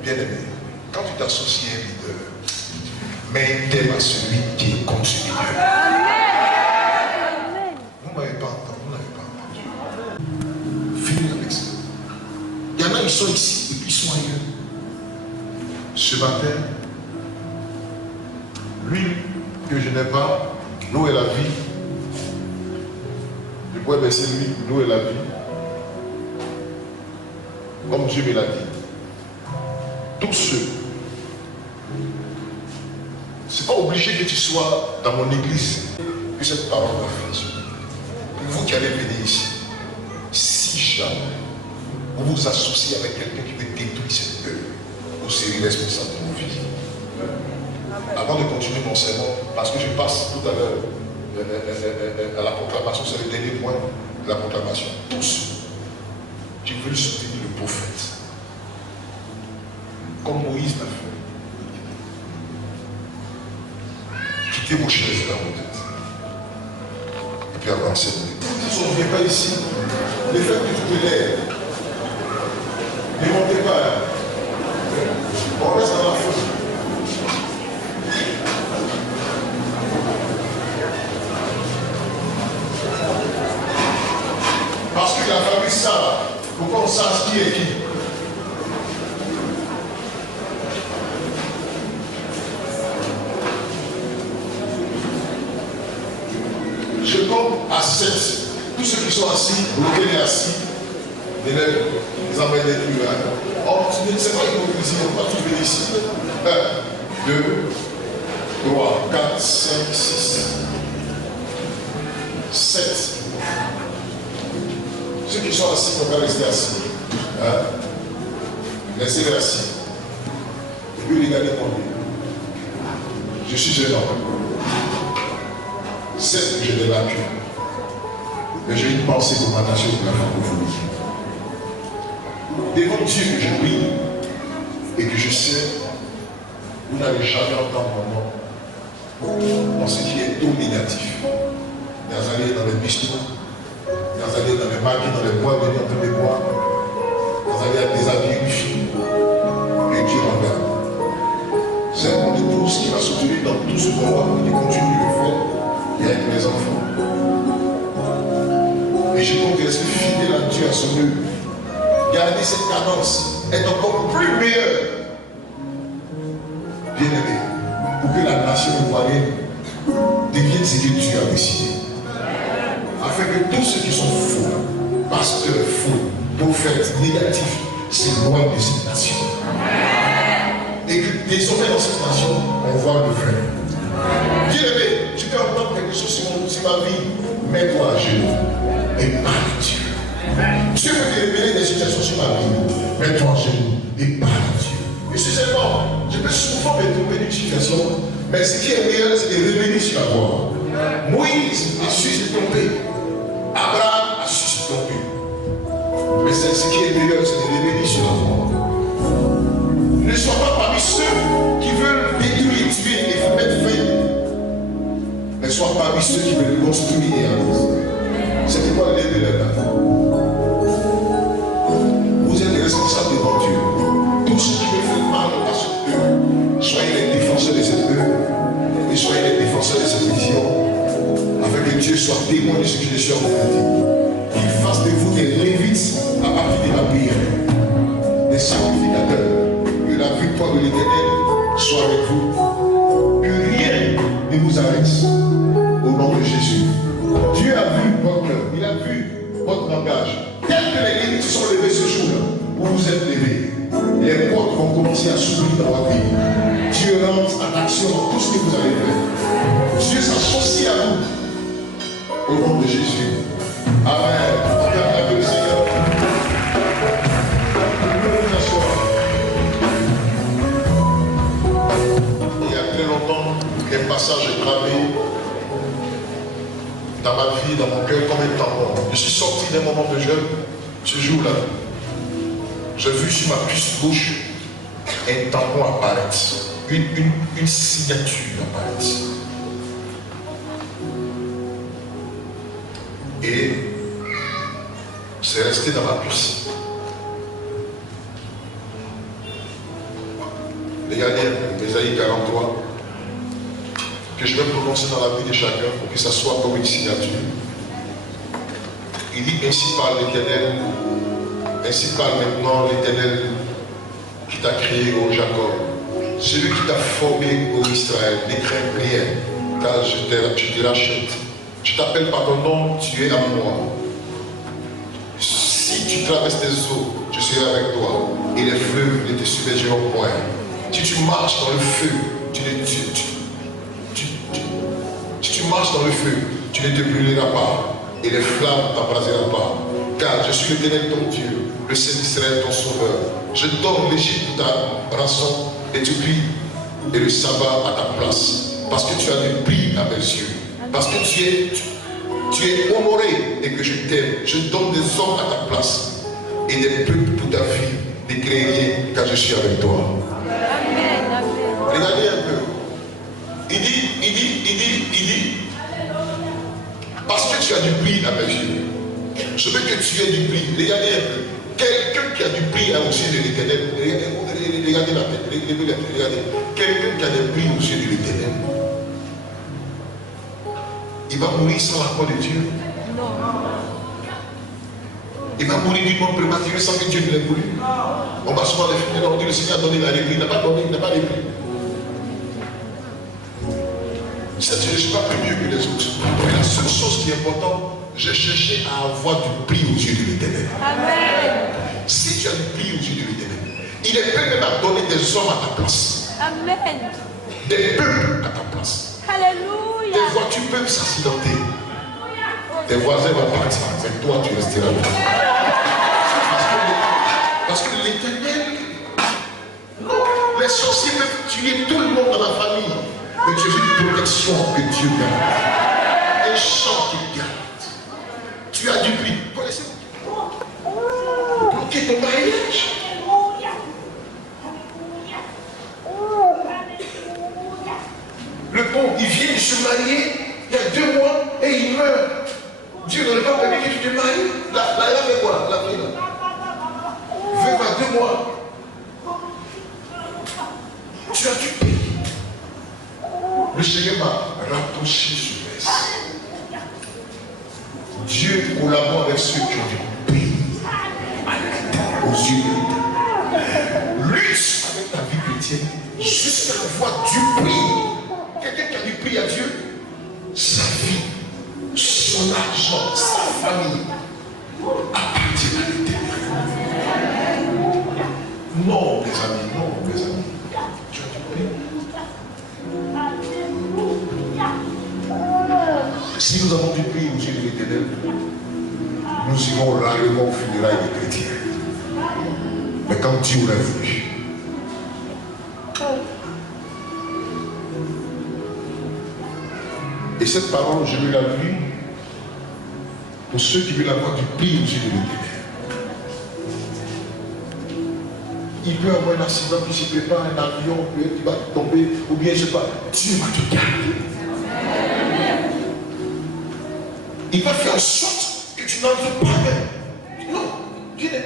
Bien aimé, quand tu t'associes à un leader, mets un thème à celui qui est contre ce leader. Vous ne m'avez pas entendu, vous n'avez pas entendu. Finir avec ça. Il y en a, ils sont ici et puis ils sont ailleurs. Ce matin, l'huile que je n'ai pas, l'eau est la vie. Je pourrais baisser l'huile, l'eau est la vie. Comme Dieu me l'a dit. Tous ceux. Ce n'est pas obligé que tu sois dans mon église que cette parole va faire. Pour vous qui allez venir ici, si jamais vous vous associez avec quelqu'un qui veut détruire cette peuple, vous serez responsable de vos vies. Avant de continuer mon sermon, parce que je passe tout à l'heure à la proclamation, c'est le dernier point de la proclamation. Tous qui veulent soutenir le prophète, comme Moïse l'a fait, quittez vos chaises dans vos têtes et puis avancez. Si on ne vient pas ici, les faites que tu peux l'air, ne montez pas. On reste dans la foule. Parce que la famille ça, pourquoi on sache qui est qui? Je compte à 7. Tous ceux qui sont assis, lequel est assis, les emmènent plus. Oh, ce n'est pas hypocrisie, on ne va pas tous venir ici. 1, 2, 3, 4, 5, 6, 7. Ceux qui sont assis ne vont pas rester assis. Laissez-les assis. Et puis regardez mon Dieu. Je suis un homme. Certes, j'ai des lacunes. Mais j'ai une pensée pour ma nation, pour la francophonie. Devant Dieu que je prie et que je sais, vous n'allez jamais entendre mon nom dans ce qui est dominatif. Dans les bistrots, dans les marques, dans les bois, venir dans les bois, dans des habits riches. Et Dieu regarde. C'est mon épouse qui m'a soutenu dans tout ce combat et qui continue de le faire. Et avec mes enfants. Et je compte rester fidèle à Dieu, à son œuvre. Garder cette cadence, être encore plus meilleur. Bien aimé, pour que la nation ivoirienne devienne ce que Dieu a décidé. Afin que tous ceux qui sont faux pasteur faux, prophète négatif s'éloigne de cette nation. Et que désormais dans cette nation, on voit le vrai. Bien-aimé, tu peux entendre quelque chose sur ma vie, mets-toi à genoux et parle à Dieu. Dieu veut te révéler des situations sur ma vie, mets-toi à genoux et parle à Dieu. Et sincèrement, je peux souvent me tromper d'une situation, mais ce qui est meilleur, c'est de revenir sur la voie. Moïse a su se tromper, Abraham a su se tromper. Mais ce qui est meilleur, c'est de revenir sur la voie. Ne sois pas parmi ceux qui veulent détruire, tuer et mettre fin. Mais sois parmi ceux qui veulent construire et avancer. C'est pourquoi lever la main. Vous êtes responsables devant Dieu. Tous ceux qui veulent faire mal à ce peuple, soyez les défenseurs de cette peuple et soyez les défenseurs de cette vision, afin que Dieu soit témoin de ce qu'il est sur vous dit. Qu'il fasse de vous des lévites à partir de la prière, des sacrificateurs. Que la victoire de l'Éternel soit avec vous. Que rien ne vous arrête. Au nom de Jésus. Dieu a vu votre cœur. Il a vu votre langage. Tel que les limites se sont levées ce jour-là, vous vous êtes levés. Les portes vont commencer à s'ouvrir dans votre vie. Dieu rentre en action dans tout ce que vous avez fait. Dieu s'associe à vous. Au nom de Jésus. Amen. Acclamez le Seigneur. Il y a très longtemps, un passage est gravé dans ma vie, dans mon cœur, comme un tampon. Je suis sorti d'un moment de jeûne, ce jour-là. J'ai vu sur ma cuisse gauche un tampon apparaître, une signature apparaître. Et c'est resté dans ma cuisse. Regardez, Ésaïe 43, que je vais prononcer dans la vie de chacun pour que ça soit comme une signature. Il dit ainsi parle l'Éternel, ainsi parle maintenant l'Éternel qui t'a créé, ô Jacob, celui qui t'a formé, ô Israël, ne crains rien, car je te rachète. Je t'appelle par ton nom, tu es à moi. Si tu traverses les eaux, je serai avec toi, et les fleuves ne te submergeront point. Si tu marches dans le feu, si tu marches dans le feu, tu ne te brûleras pas, et les flammes ne t'embraseront pas. Car je suis l'Éternel ton Dieu, le Saint d'Israël ton sauveur. Je donne l'Égypte pour ta rançon, l'Éthiopie et le sabbat à ta place. Parce que tu as du prix à mes yeux. Parce que tu es honoré et que je t'aime. Je donne des hommes à ta place et des peuples pour ta vie, des guerriers, car je suis avec toi. Regardez un peu. Il dit, parce que tu as du prix à mes yeux, je veux que tu aies du prix. Regardez un peu. Quelqu'un qui a du prix aux yeux de l'Éternel, regardez la tête, regardez. Quelqu'un qui a du prix aux yeux de l'Éternel, il va mourir sans l'accord de Dieu. Non. Il va mourir d'une mort prématurée sans que Dieu ne l'ait voulu. On va souvent les finir, on dit le Seigneur a donné la répit, il n'a pas donné, il n'a pas répit. Je ne suis pas plus mieux que les autres. Mais la seule chose qui est importante, j'ai cherché à avoir du prix aux yeux de l'Éternel. Amen. Si tu as du prix aux yeux de l'Éternel, il est prêt même à donner des hommes à ta place. Amen. Des peuples à ta place. Alléluia. Tes voitures peuvent s'accidenter. Tes voisins vont partir, mais toi tu resteras là. Parce que l'Éternel, les sorciers peuvent tuer tout le monde dans la famille. Mais tu as une protection que Dieu garde. Un champ qui garde. Tu as du prix. Connaissez-vous? Bloquer ton mariage. Le pauvre, il vient de se marier il y a 2 mois et il meurt. Dieu n'aurait pas permis que tu te maries. Là, il fait quoi? La fille là. Veuve à 2 mois. Tu as du prix. Le Seigneur m'a rapproché sur l'Est. Dieu collabore avec ceux qui ont du prix aux yeux de l'Éternel. Lutte avec ta vie chrétienne jusqu'à avoir du prix. Quelqu'un qui a du prix à Dieu, sa vie, son argent, sa famille, à Si nous avons dû prier aux yeux de l'Éternel, nous irons rarement au funérailles des chrétiens. Mais quand Dieu l'a voulu, et cette parole, je vais la lire pour ceux qui veulent avoir du prix aux yeux de l'Éternel. Il peut avoir un accident qui se prépare, un avion qui va tomber, ou bien je ne sais pas, Dieu va te garder. Il va faire en sorte que tu n'entres pas même. Non, Dieu n'est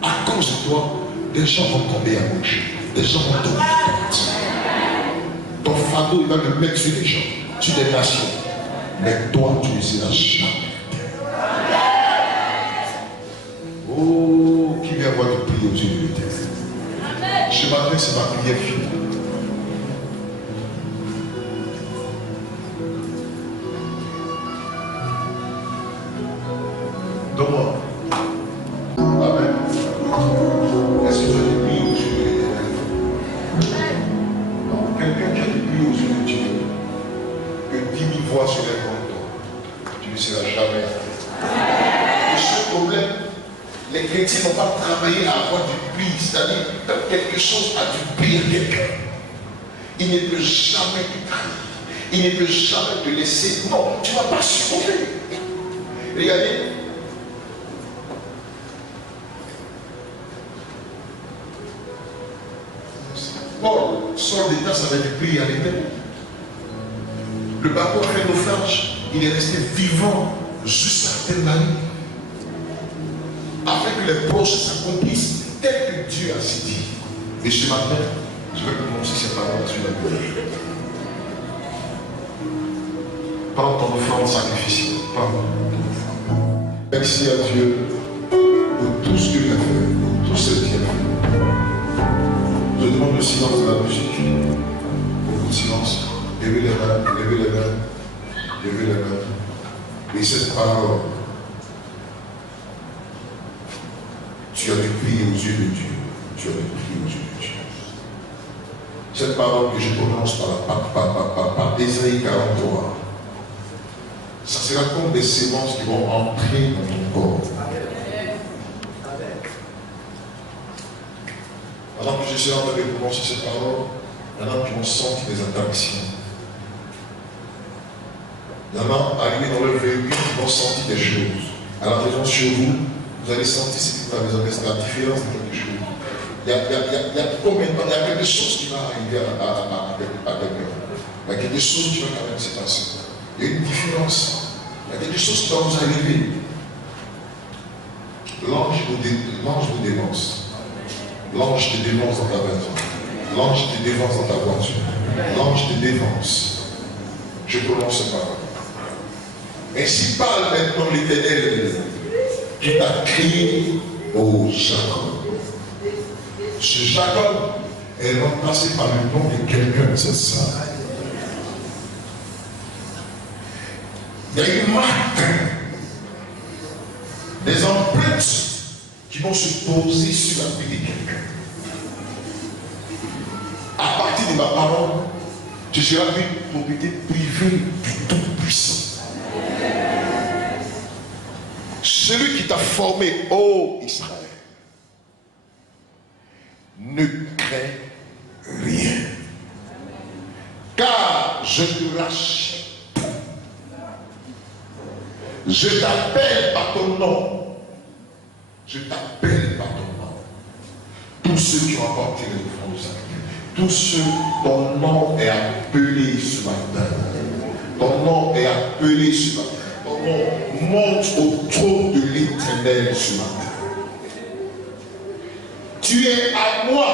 pas. À cause de toi, des gens vont tomber à gauche, des gens vont tomber à droite. Ton fardeau, il va le mettre sur les gens, sur des nations. Mais toi, tu ne seras jamais. Oh, qui vient avoir du prix aux yeux de l'Éternel. Ce matin, c'est ma prière finale. Donne-moi. Amen. Est-ce que tu as des prix aux yeux de l'Éternel? Non, quelqu'un qui a des prix aux yeux de Dieu, que 10 000 voix se lèvent contre toi, tu ne seras jamais atteint. Le seul problème, les chrétiens n'ont pas travaillé à avoir du prix, c'est-à-dire quand quelque chose a du prix à quelqu'un, il ne peut jamais te trahir, il ne peut jamais te laisser. Non, tu ne vas pas succomber. Regardez. Paul sort des tasses avec du prix à l'éternel. Le bateau a fait naufrage, il est resté vivant jusqu'à tel année, afin que les proches s'accomplissent tel que Dieu a si dit. Et ce matin, je vais prononcer ces paroles sur la bouche. Prends ton offrande sacrificielle. Prends ton offrande. Merci à Dieu pour tout ce qu'il a fait, pour tout ce qu'il a fait. Je demande le silence de la musique. Beaucoup de silence. Levez les mains, levez les mains, levez les mains. Et cette parole, tu as du prix aux yeux de Dieu. Tu as du prix aux yeux de Dieu. Cette parole que je prononce par Ésaïe 43, ça sera comme des sémences qui vont entrer dans ton corps. Pendant que je suis en train de prononcer cette parole, il y en a qui vont sentir des interactions. Il y en a arrivés dans leur véhicule qui vont sentir des choses. À la maison sur vous, vous allez sentir ce que vous avez besoin, c'est la différence de quelque chose. Il y a quelque chose qui va arriver à quelqu'un. Il y a quelque chose qui va quand même se passer. Il y a une différence. Il y a quelque chose qui va vous arriver. L'ange vous dénonce. L'ange te dénonce dans ta maison. L'ange te dénonce dans ta voiture. L'ange te dénonce. Je prononce cette parole. Ainsi parle maintenant l'Éternel qui t'a créé au Jacob. Ce Jacob est remplacé par le nom de quelqu'un, c'est ça. Il y a une marque, des empreintes qui vont se poser sur la vie de quelqu'un. À partir de ma parole, tu seras une propriété privée du Tout-Puissant. Celui qui t'a formé, ô Israël, ne crains rien, car je te rachète. Je t'appelle par ton nom. Je t'appelle par ton nom. Tous ceux qui ont apporté les offrandes de sacrifice, tous ceux dont nom est appelé ce matin, ton nom est appelé ce matin. Ton nom monte au trône de l'Éternel ce matin. Tu es à moi.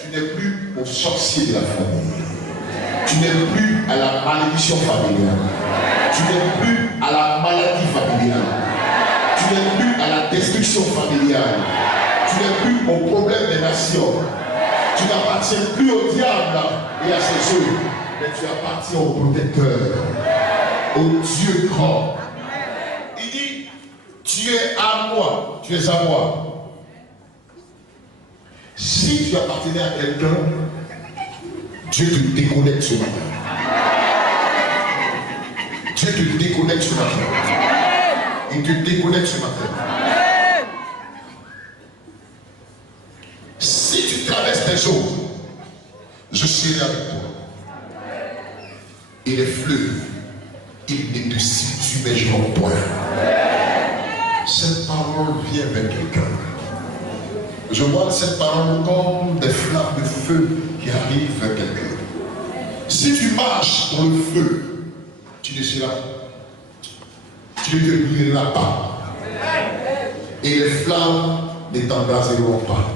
Tu n'es plus au sorcier de la famille. Tu n'es plus à la malédiction familiale. Tu n'es plus à la maladie familiale. Tu n'es plus à la destruction familiale. Tu n'es plus au problème des nations. Tu n'appartiens plus au diable et à ses œuvres, mais tu appartiens au protecteur, au Dieu grand. Il dit, tu es à moi, tu es à moi. Si tu appartenais à quelqu'un, Dieu te déconnecte ce matin. Dieu te déconnecte ce matin. Il te déconnecte ce matin. Si tu traverses des eaux, je serai avec toi. Et les fleuves, ils ne te submergeront point. Cette parole vient vers quelqu'un. Je vois cette parole comme des flammes de feu qui arrivent vers quelqu'un. Si tu marches dans le feu, tu ne seras, tu ne te brûleras pas. Et les flammes ne t'embraseront pas.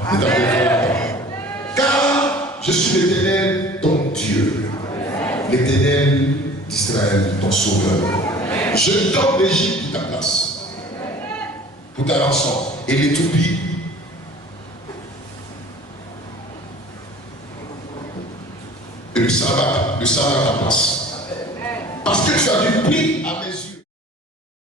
Car je suis l'Éternel, ton Dieu. L'Éternel d'Israël, ton sauveur. Je donne l'Égypte pour ta place, pour ta rançon. Et l'Éthiopie, et le sabbat à ta place. Parce que tu as du prix à mes yeux.